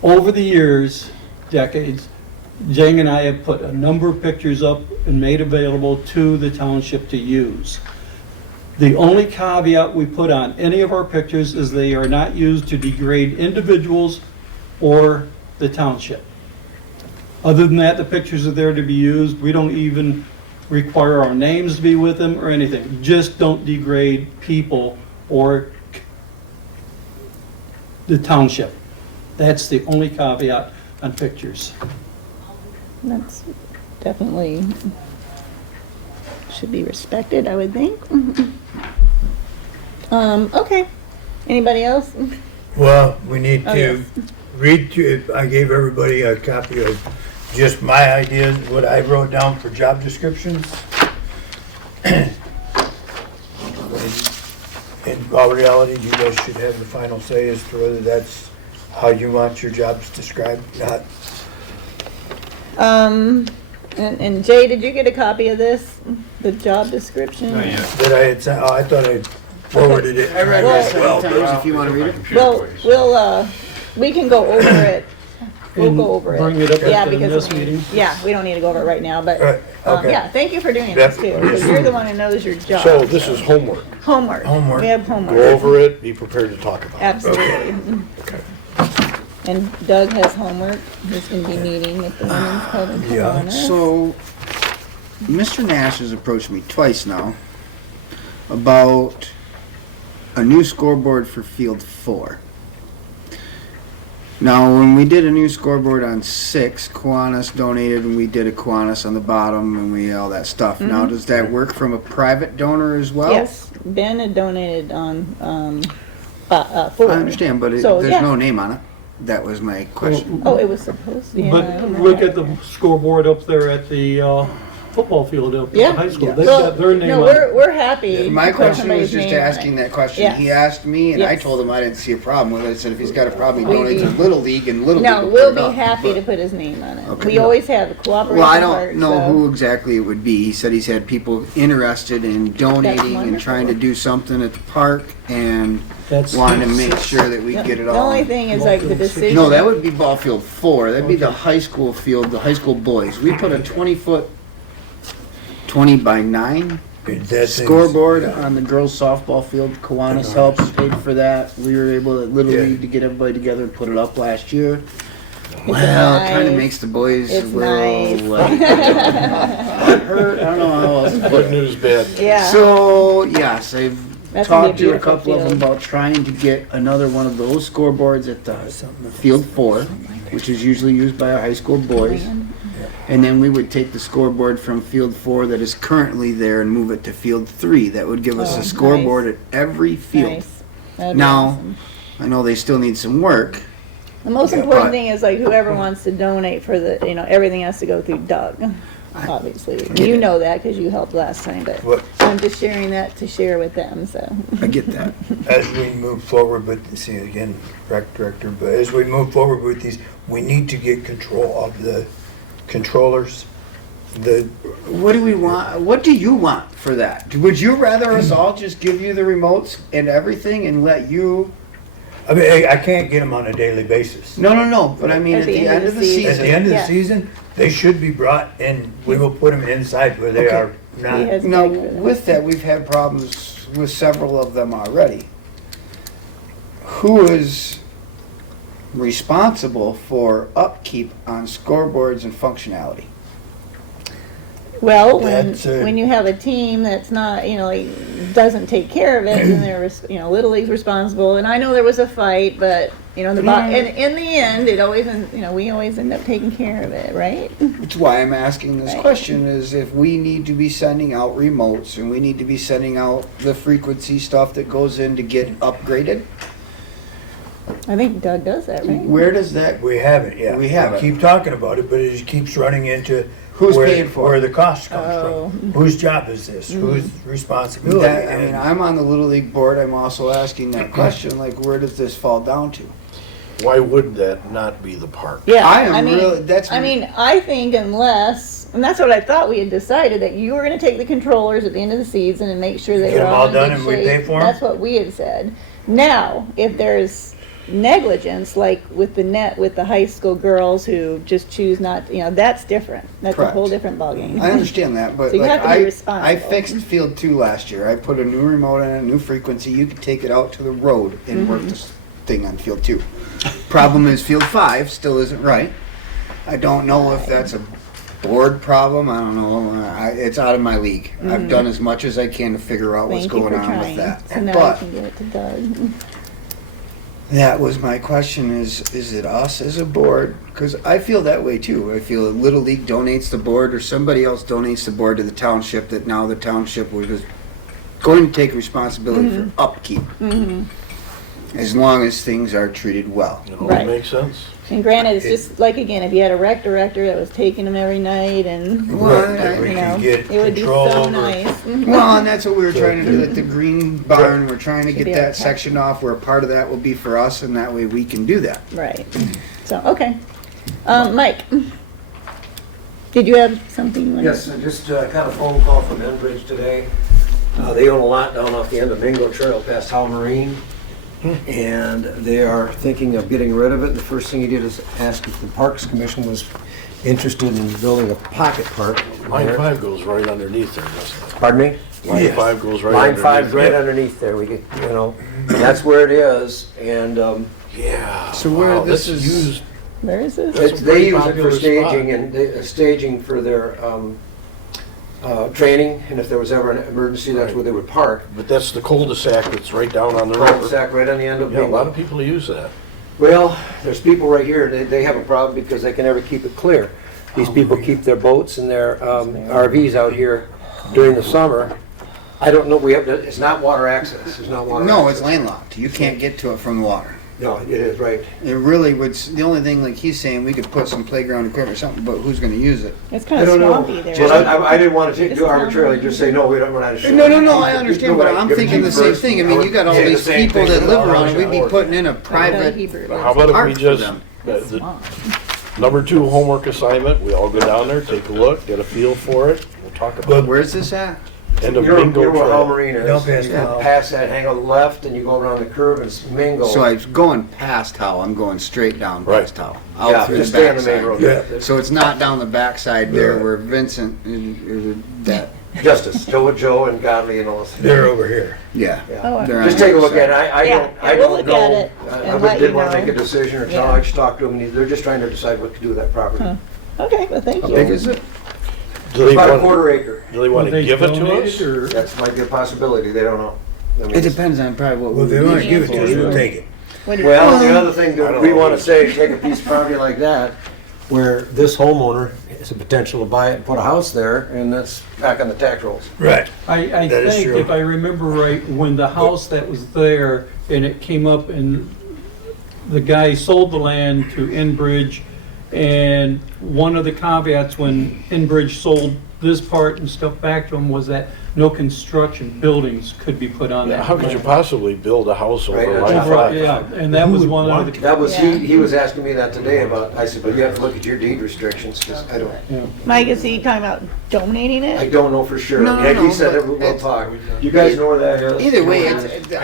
Over the years, decades, Jane and I have put a number of pictures up and made available to the township to use. The only caveat we put on any of our pictures is they are not used to degrade individuals or the township. Other than that, the pictures are there to be used. We don't even require our names to be with them or anything. Just don't degrade people or the township. That's the only caveat on pictures. That's definitely should be respected, I would think. Okay. Anybody else? Well, we need Oh, to yes. read to, I gave everybody a copy of just my ideas, what I wrote down for job descriptions. In all reality, you guys should have the final say as to whether that's how you want your jobs described, not. And Jay, did you get a copy of this? The job description? Not yet. That I had sent, oh, I thought I forwarded it. I read Well- it several times if you want to read it. We can go over it. We'll go over it. Bring it up Yeah, at the because this meeting. Yeah, we don't need to go over it right now, but, Right, okay. yeah, thank you for doing this too, Yep. because you're the one who knows your job. So this is homework. Homework. Homework. We have homework. Go over it, be prepared to talk about it. Absolutely. And Doug has homework. He's gonna be meeting at the Women's Club in Yeah. Kiwanis. So, Mr. Nash has approached me twice now about a new scoreboard for Field 4. Now, when we did a new scoreboard on 6, Kiwanis donated and we did a Kiwanis on the bottom and we all that stuff. Now, does that work from a private donor as well? Yes, Ben had donated on, 4. I understand, but So, there's yeah. no name on it. That was my question. Oh, it was supposed to, yeah. I But don't look know. at the scoreboard up there at the football field up at Yeah. the high school. Yeah. They've Well, got their name no, on it. we're happy. My to put question was somebody's just name on asking it. that question. Yes. He asked me, and I Yes. told him I didn't see a problem with it. I said if he's got a problem, he We- donates to Little League, and Little League No, will we'll put it be up. happy But- to put his name on it. Okay. We always have a cooperation Well, I part, don't know so- who exactly it would be. He said he's had people interested in donating and wonderful. trying to do something at the park, and That's wanted to make sure that we The- get it The all. only thing is like the decision. No, that would be ball field 4. That'd be the high school field, the high school boys. We put a 20-foot, 20 by 9 That scoreboard on the girls softball field. Kiwanis helped, paid for that. We were able at Little Yeah. League to get everybody together and put it up last year. Well, it kind of nice. makes the boys a It's little, nice. hurt, I don't know how else to put Good it. news, bad. Yeah. So, yes, I've That's gonna be a talked to a beautiful couple of them field. about trying to get another one of those scoreboards at the field 4, which is usually used by our high school boys. And then we would take the scoreboard from field 4 that is currently there and move it to field 3. That would give us Oh, a scoreboard nice. at every field. Nice. That'd be Now, awesome. I know they still need some work. The most Yeah, important but- thing is like whoever wants to donate for the, everything has to go through Doug, obviously. get You it. know that because you helped last time, but What- I'm just sharing that to share with them, so. I get that. As we move forward with, see again, rec director, but as we move forward with these, we need to get control of the controllers. What do we want? What do you want for that? Would you rather us all just give you the remotes and everything and let you? I mean, I can't get them on a daily basis. No. But I mean, at the end of the At season. the end of the Yeah. season, they should be brought and we will put them inside where they Okay. are He not. has Now, Doug for that. with that, we've had problems with several of them already. Who is responsible for upkeep on scoreboards and functionality? Well, That's a- when you have a team that's not, like, doesn't take care of it, then they're, Little League's responsible. And I know there was a fight, but, in the end, it always, we always end up taking care of it, right? That's why I'm asking this Right. question, is if we need to be sending out remotes and we need to be sending out the frequency stuff that goes in to get upgraded, I think Doug does that, right? where does that, We haven't, yeah. We haven't. Keep talking about it, but it just keeps running into. Who's where- paying for it? Where the cost comes Oh. from. Whose job is this? Whose responsibility? that, I mean, I'm on the Little League board, I'm also asking that question, like, where does this fall down to? Why would that not be the park? Yeah, I am mean, really- that's- I think unless, and that's what I thought we had decided, that you were gonna take the controllers at the end of the season and make sure they Get were them all all in done good and we shape. pay for 'em? That's what we had said. Now, if there's negligence, like with the high school girls who just choose not, that's different. That's Correct. a whole different ballgame. I understand that, but So you like, have to be I responsible. fixed field 2 last year, I put a new remote in, a new frequency, you could take it out to the road and work Mm-hmm. this thing on field 2. Problem is field 5 still isn't right. I don't know if that's a board problem, I don't know, it's out of my league. I've done as much as I can to figure out what's Mm-hmm. Thank you going for on trying. with that. So now But we can get it to Doug. that was my question, is it us as a board? Because I feel that way too. I feel that Little League donates the board or somebody else donates the board to the township, that now the township was going to take responsibility for upkeep. As long as things are treated well. It all Right. makes sense. And granted, it's just like, again, if you had a rec director that was taking them every night and, Well, That we you can know, get it would be control so over. nice. Mhm. Well, and that's what we were trying to do at the green barn. We're trying to Should get be that okay. section off where part of that will be for us and that way we can do that. Right. So, okay. Mike, did you have something you wanted? Yes, I just got a phone call from Enbridge today. They own a lot down off the end of Mingo Trail past Howe Marine, and they are thinking of getting rid of it. The first thing he did is ask if the Parks Commission was interested in building a pocket park. Line there. 5 goes right underneath there, doesn't Pardon me? it? Line 5 goes right Line underneath. 5 right Yeah. underneath there. We get, that's where it is, and Yeah. So where Wow, this that's is- used. Where is this? That's a they pretty use it popular for spot. staging and staging for their training, and if there was ever an emergency, that's where they would park. But that's the cul-de-sac that's right down on the river. Cul-de-sac right on the end of Yeah, a lot Bingo. of people use that. Well, there's people right here, they have a problem because they can never keep it clear. These people keep their boats and their RVs out here during the summer. I don't know, it's not water access, it's not water access. No, it's landlocked. You can't get to it from the water. No, it is, right. It really would, the only thing, like he's saying, we could put some playground equipment or something, but who's gonna use it? It's kind I of don't know. swampy there. Well, isn't it? I didn't want to Just do arbitrarily, just say, no, we're not sure. No, I understand, but I'm Give it thinking to the you same first. thing. I mean, you got all Yeah, the these same people thing. that live around it, we'd be putting in a Doug private Hebert. How about if park we for just, them. the number 2 homework assignment, we all go down there, take a look, get a feel for it, we'll talk about it. Where's this at? End of You're Bingo where Howe Trail. Marine is. Don't pass You Howe. pass that, hang on left, and you go around the curve, and it's Mingo. So I'm going past Howe, I'm going straight down Right. past Howe. Yeah, Out through just the stay on the main backside. road. Yeah. So it's not down the backside there where Vincent, that, Justice, Joe and Godley and all this. They're over here. Yeah. Oh, They're on Just the take a other look at side. it. I Yeah, don't, yeah, I we'll don't look at know. it I and let didn't you want to know. make a decision or tell, Yeah. I just talked to them, they're just trying to decide what to do with that property. Huh. Okay, well, thank How you. big is it? Do they About a want, quarter acre. do they want Will to they give it to donate us? or- That might be a possibility, they don't know. I mean, It depends on probably what. Well, if they we want to need give it to us, for we'll take it. What do you- Well, the other thing I that don't we know. want to say, take a piece of property like that, where this homeowner has a potential to buy it and put a house there, and that's back on the tax rolls. Right. I That is think, true. if I remember right, when the house that was there and it came up and the guy sold the land to Enbridge, and one of the caveats when Enbridge sold this part and stuff back to him was that no construction buildings could be put on that. How could you land. possibly build a house over Right, line Over- 5? Yeah, and that was one of the. That was, Yeah. he was asking me that today about, I said, but you have to look at your deed restrictions, because I don't, Mike, is he talking about donating I it? don't know for sure. No, no, Yeah, no, he said but that we'll it's- talk. You guys know where that is? Either way,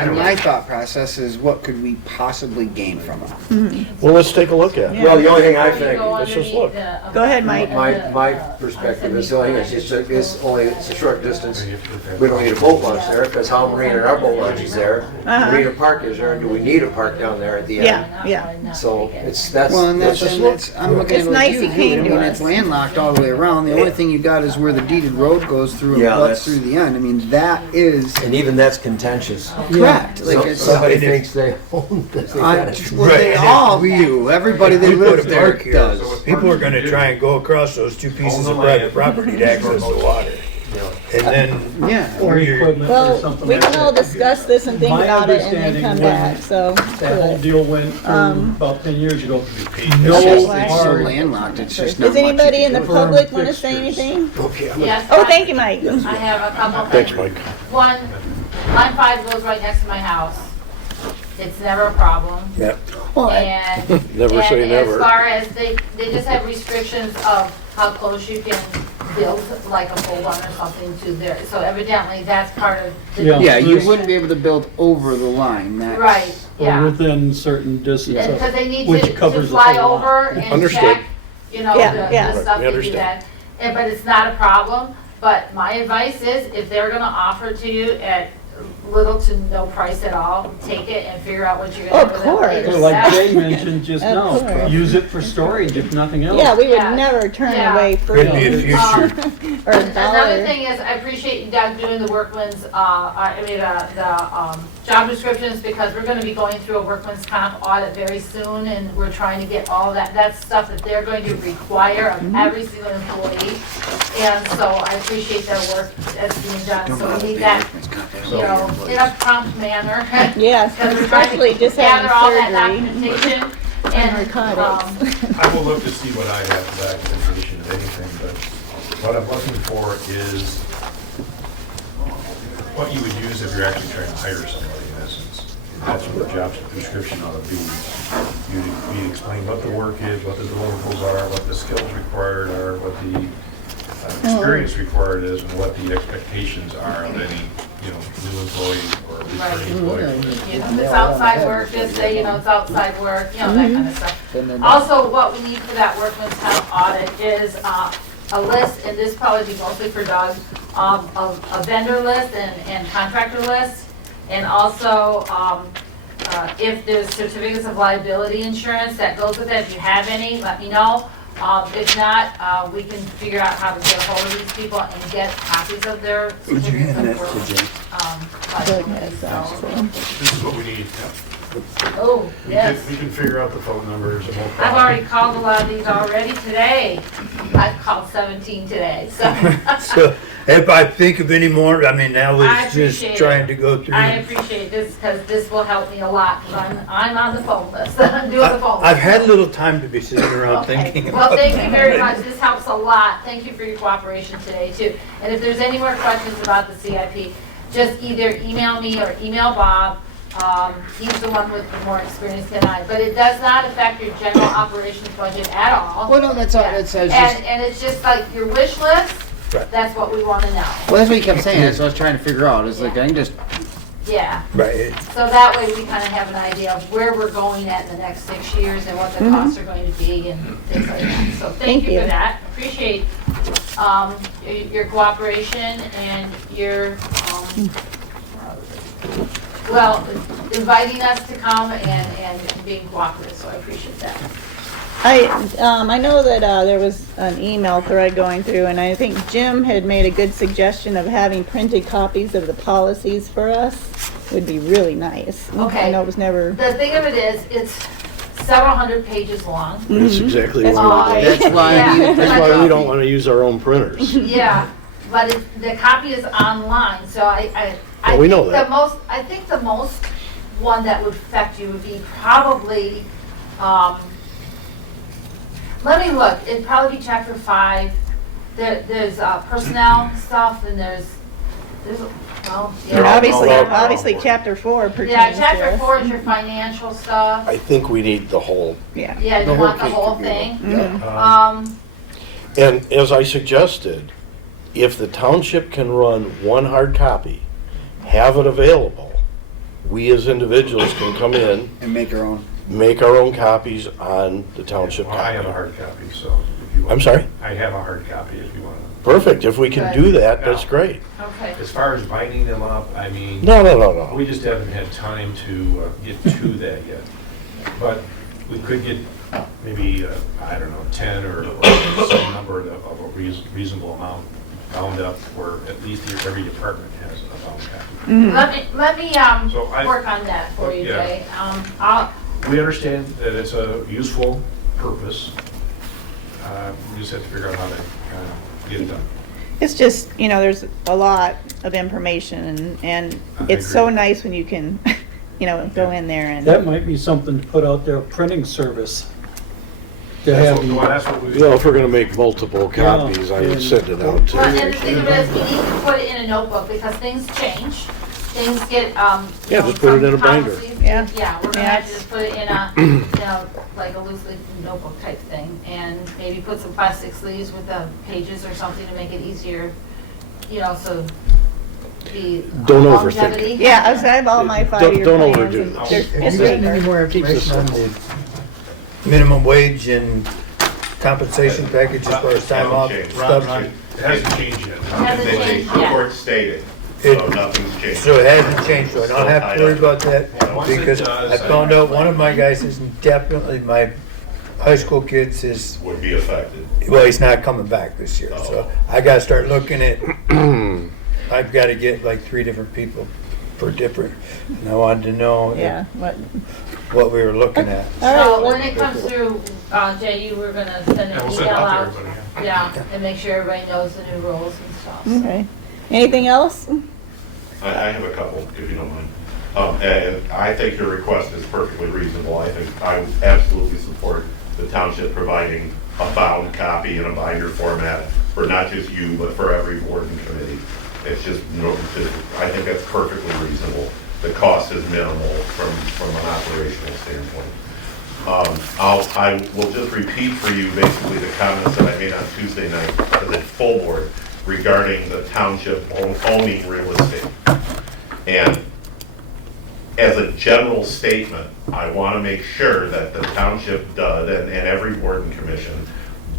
my thought process is what could we possibly gain from it? Well, let's take a look at it. Well, the only thing I Before you think, go let's just underneath look. the, Go ahead, Mike. my perspective is, the only thing is, it's only, it's a short distance. We don't need a boat launch there, because how Marina and our boat launch is there. Uh-huh. Marina Park is there, and do we need a park down there at the end? Yeah, yeah. So it's, that's, Well, and that's, just and that's, I'm looking It's at it like nice you, he came I to mean, us. it's landlocked all the way around. The only thing you got is where the deeded road goes through and Yeah, butts that's- through the end. I mean, that is and even that's contentious. correct. Like, So- it's, Somebody and if- thinks they own this. they I, gotta- well, they Right. all do. Everybody that We put lives a there park here, does. People are gonna try and go across those two pieces of private property to access the water. And then Yeah. Or you're- equipment or Well, something we like can all that. discuss this and think My about it and then understanding come when back, so. That whole good. deal went through about 10 years ago. No It's just so hard. landlocked. It's just not Does much you anybody can in the do. public want to fixtures. say anything? Okay, I'm yes. Oh, thank you, Mike. I have a couple Thanks, things. Mike. One, line 5 goes right next to my house. It's never a problem. Yeah. Well, And, Never say and never. as far as they just have restrictions of how close you can build like a pole barn or something to there. So evidently that's part of the. Yeah. yeah, you wouldn't be able to build over the line. That's, Right, Or yeah. within certain distance Because of, they need which to covers the fly whole lot. over and Understood. check, you know, Yeah, yeah. the Right, stuff we they do understand. that. And, but it's not a problem, but my advice is, if they're gonna offer to you at little to no price at all, take it and figure out what you're gonna Of do with it later. course. Or like Jay mentioned just Of now, course. use it for storage if nothing else. Yeah, we would Yeah. never turn Yeah. away free. Could be a future. Or a Another dollar. thing is, I appreciate you guys doing the workman's, job descriptions, because we're gonna be going through a workman's comp audit very soon, and we're trying to get all that, that's stuff that they're going to require of every single employee. And so I appreciate their work that's being done, so we need that, you know, in a prompt manner. Yes, Because we're trying especially to just gather all that having documentation. and And, narcotics. I will look to see what I have for documentation of anything, but what I'm looking for is what you would use if you're actually trying to hire somebody, in essence. That's what the job description ought to be. You explain what the work is, what the deliverables are, what the skills required are, what the experience required is, and what the expectations are of any, new employee or returning employee. You know, if it's outside work, just say, it's outside work, that kind of stuff. Also, what we need for that workman's comp audit is a list, and this probably be mostly for Doug, of a vendor list and contractor list. And also, if there's certificates of liability insurance that goes with it, if you have any, let me know. If not, we can figure out how to get a hold of these people and get copies of their certificates of liability. So- This is what we need. Oh, yes. We can figure out the phone numbers and we'll. I've already called a lot of these already today. I've called 17 today, so. So if I think of any more, I mean, that I was just appreciate trying it. to go through. I appreciate this, because this will help me a lot, because I'm on the phone list, I'm doing the phone. I've had little time to be sitting around Okay. thinking Well, about thank you very that. much, this helps a lot. Thank you for your cooperation today, too. And if there's any more questions about the CIP, just either email me or email Bob. He's the one with the more experience than I, but it does not affect your general operations budget at all. Well, no, that's all. Yeah. That's just. And it's just like your wish list, Right. that's what we want to know. Well, that's what you kept saying. That's what I was trying to figure out. Is like I can just. Yeah, Right. so that way we kind of have an idea of where we're going at in the next 6 years and what the costs are going to be and things like that. So thank you you. for that, appreciate your cooperation and your, well, inviting us to come and being cooperative, so I appreciate that. I know that there was an email thread going through, and I think Jim had made a good suggestion of having printed copies of the policies for us. Would be really nice. Okay. I know it was never. The thing of it is, it's several hundred pages long. That's exactly That's why. That's why I need a That's printed why we don't copy. want to use our own printers. Yeah, but the copy is online, so I Well, we know think that. I think the most one that would affect you would be probably, let me look, it'd probably be chapter 5. There's personnel stuff, and there's, well, And yeah. obviously chapter 4 pertains Yeah, to chapter us. 4 is your financial stuff. I think we need the whole. Yeah. Yeah, you The want the whole whole kit thing. Mhm. And as I suggested, if the township can run one hard copy, have it available, we as individuals can come in, And make our own. make our own copies on the township Well, I have a copy. hard copy, so if you want. I'm sorry? I have a hard copy if you want. Perfect, if we can Good. do that, that's great. Okay. As far as binding them up, I mean. No. We just haven't had time to get to that yet. But we could get maybe, I don't know, 10 or some number of a reasonable amount bound up where at least every department has a bound copy. Let me So I- work on that for you, Yeah. Jay. We understand that it's a useful purpose. We just have to figure out how to get it done. It's just, there's a lot of information, and I it's so agree. nice when you can, go in there and. That might be something to put out there, a printing service. To That's have what- you- well, that's what we. Well, if we're gonna make multiple copies, I would send it out Well, and the to. thing of it is, we need to put it in a notebook because things change. Things get, Yeah, just put it in a binder. policies. Yeah. Yeah, we're gonna have to just put it in a, like a loose leaf notebook type thing. And maybe put some plastic sleeves with the pages or something to make it easier, so the Don't overthink longevity. it. Yeah, I have all my 5-year Don't plans. overdo and it. there's- Have it's you gotten written. any more Keeps us information on the minimum wage and compensation package as far as time off stuff? It hasn't changed yet. Hasn't changed The yet. court stated, It- so nothing's changed. So it hasn't changed, so I don't have to worry about that, because I found out one of my guys is definitely, my high school kids is, Would be affected. well, he's not coming back this year, so I gotta start looking at, I've gotta get like 3 different people for different, and I wanted to know Yeah, what we were looking at. All right, So when well, it comes through, Jay, you were gonna send an Yeah, we'll email send it out to out. everybody. Yeah, and make sure everybody knows the new rules and stuff. okay. Anything else? I have a couple, if you don't mind. And I think your request is perfectly reasonable. I think I would absolutely support the township providing a bound copy in a binder format for not just you, but for every board and committee. It's just, I think that's perfectly reasonable. The cost is minimal from an operational standpoint. I will just repeat for you basically the comments that I made on Tuesday night to the full board regarding the township owning real estate. And as a general statement, I want to make sure that the township does, and every board and commission,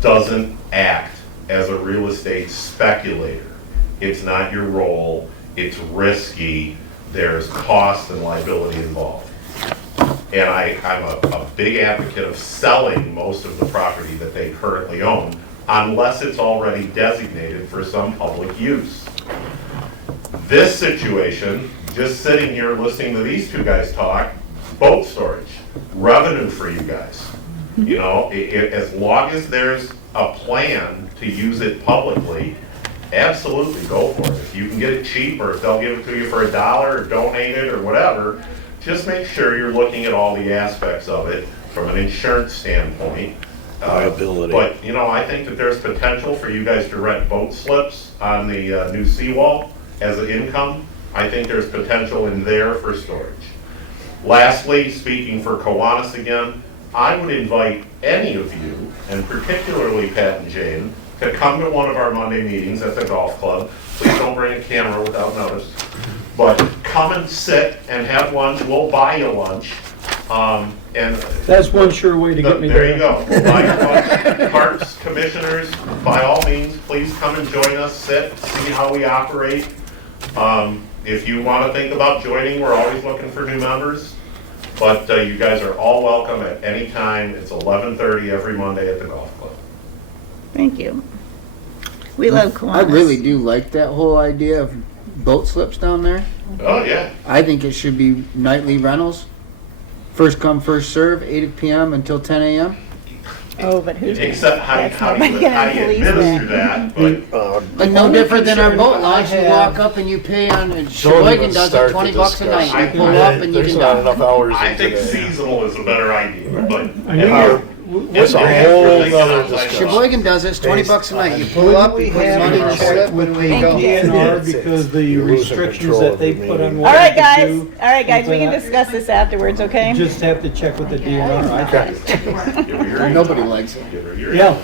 doesn't act as a real estate speculator. It's not your role, it's risky, there's cost and liability involved. And I'm a big advocate of selling most of the property that they currently own, unless it's already designated for some public use. This situation, just sitting here listening to these two guys talk, boat storage, revenue for you guys. As long as there's a plan to use it publicly, absolutely go for it. If you can get it cheap, or if they'll give it to you for $1 or donate it or whatever, just make sure you're looking at all the aspects of it from an insurance standpoint. Liability. But, I think that there's potential for you guys to rent boat slips on the new seawall as an income. I think there's potential in there for storage. Lastly, speaking for Kiwanis again, I would invite any of you, and particularly Pat and Jane, to come to one of our Monday meetings at the golf club. Please don't bring a camera without notice. But come and sit and have lunch. We'll buy you lunch. And That's one sure way to get me there you there. go. Like, Parks commissioners, by all means, please come and join us, sit, see how we operate. If you want to think about joining, we're always looking for new members. But you guys are all welcome at any time. It's 11:30 every Monday at the golf club. Thank you. We love Kiwanis. I really do like that whole idea of boat slips down there. Oh, yeah. I think it should be nightly rentals. First come, first serve, 8 p.m. until 10 a.m. Oh, but who's? Except how that's you nobody gonna police administer that. that, but But no different than our boat launch. You have- walk up and you pay on, and Don't Sheboygan even does start it, 20 the bucks a night. You discussion. pull up and you There's can not dock. enough hours I in think today. seasonal is a better idea, but. I knew How- what's It's a whole nother discussion. Sheboygan does it, it's 20 bucks a night. You pull up, you put your money in the slip, and we go. DNR because the You're losing restrictions control that of they the put on meeting. what All right, they guys. can do. All right, guys. We can But discuss this afterwards, okay? Just have to check with the DNR. Okay. Nobody likes it. Yeah.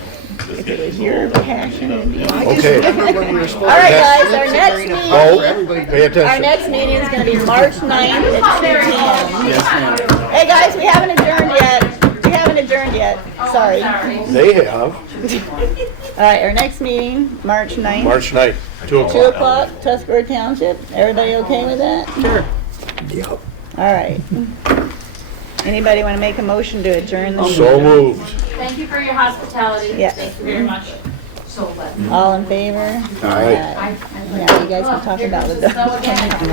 Your passion. Okay. All right, guys. Our next meeting. Oh, pay Our attention. next meeting is going to be March 9th at 2 p.m. Yes, ma'am. Hey, guys, we haven't adjourned yet. We haven't adjourned yet. Sorry. All They have, right, our next meeting, March 9th. March 9th, 2 o'clock. 2 o'clock, Tuscarora Township. Everybody okay with that? Sure. Yep. All right. Anybody want to make a motion to adjourn the meeting? So moved. Thank you for your hospitality. Yes. Thank you very much. All in favor? All right. Yeah, you guys can talk about it. So again,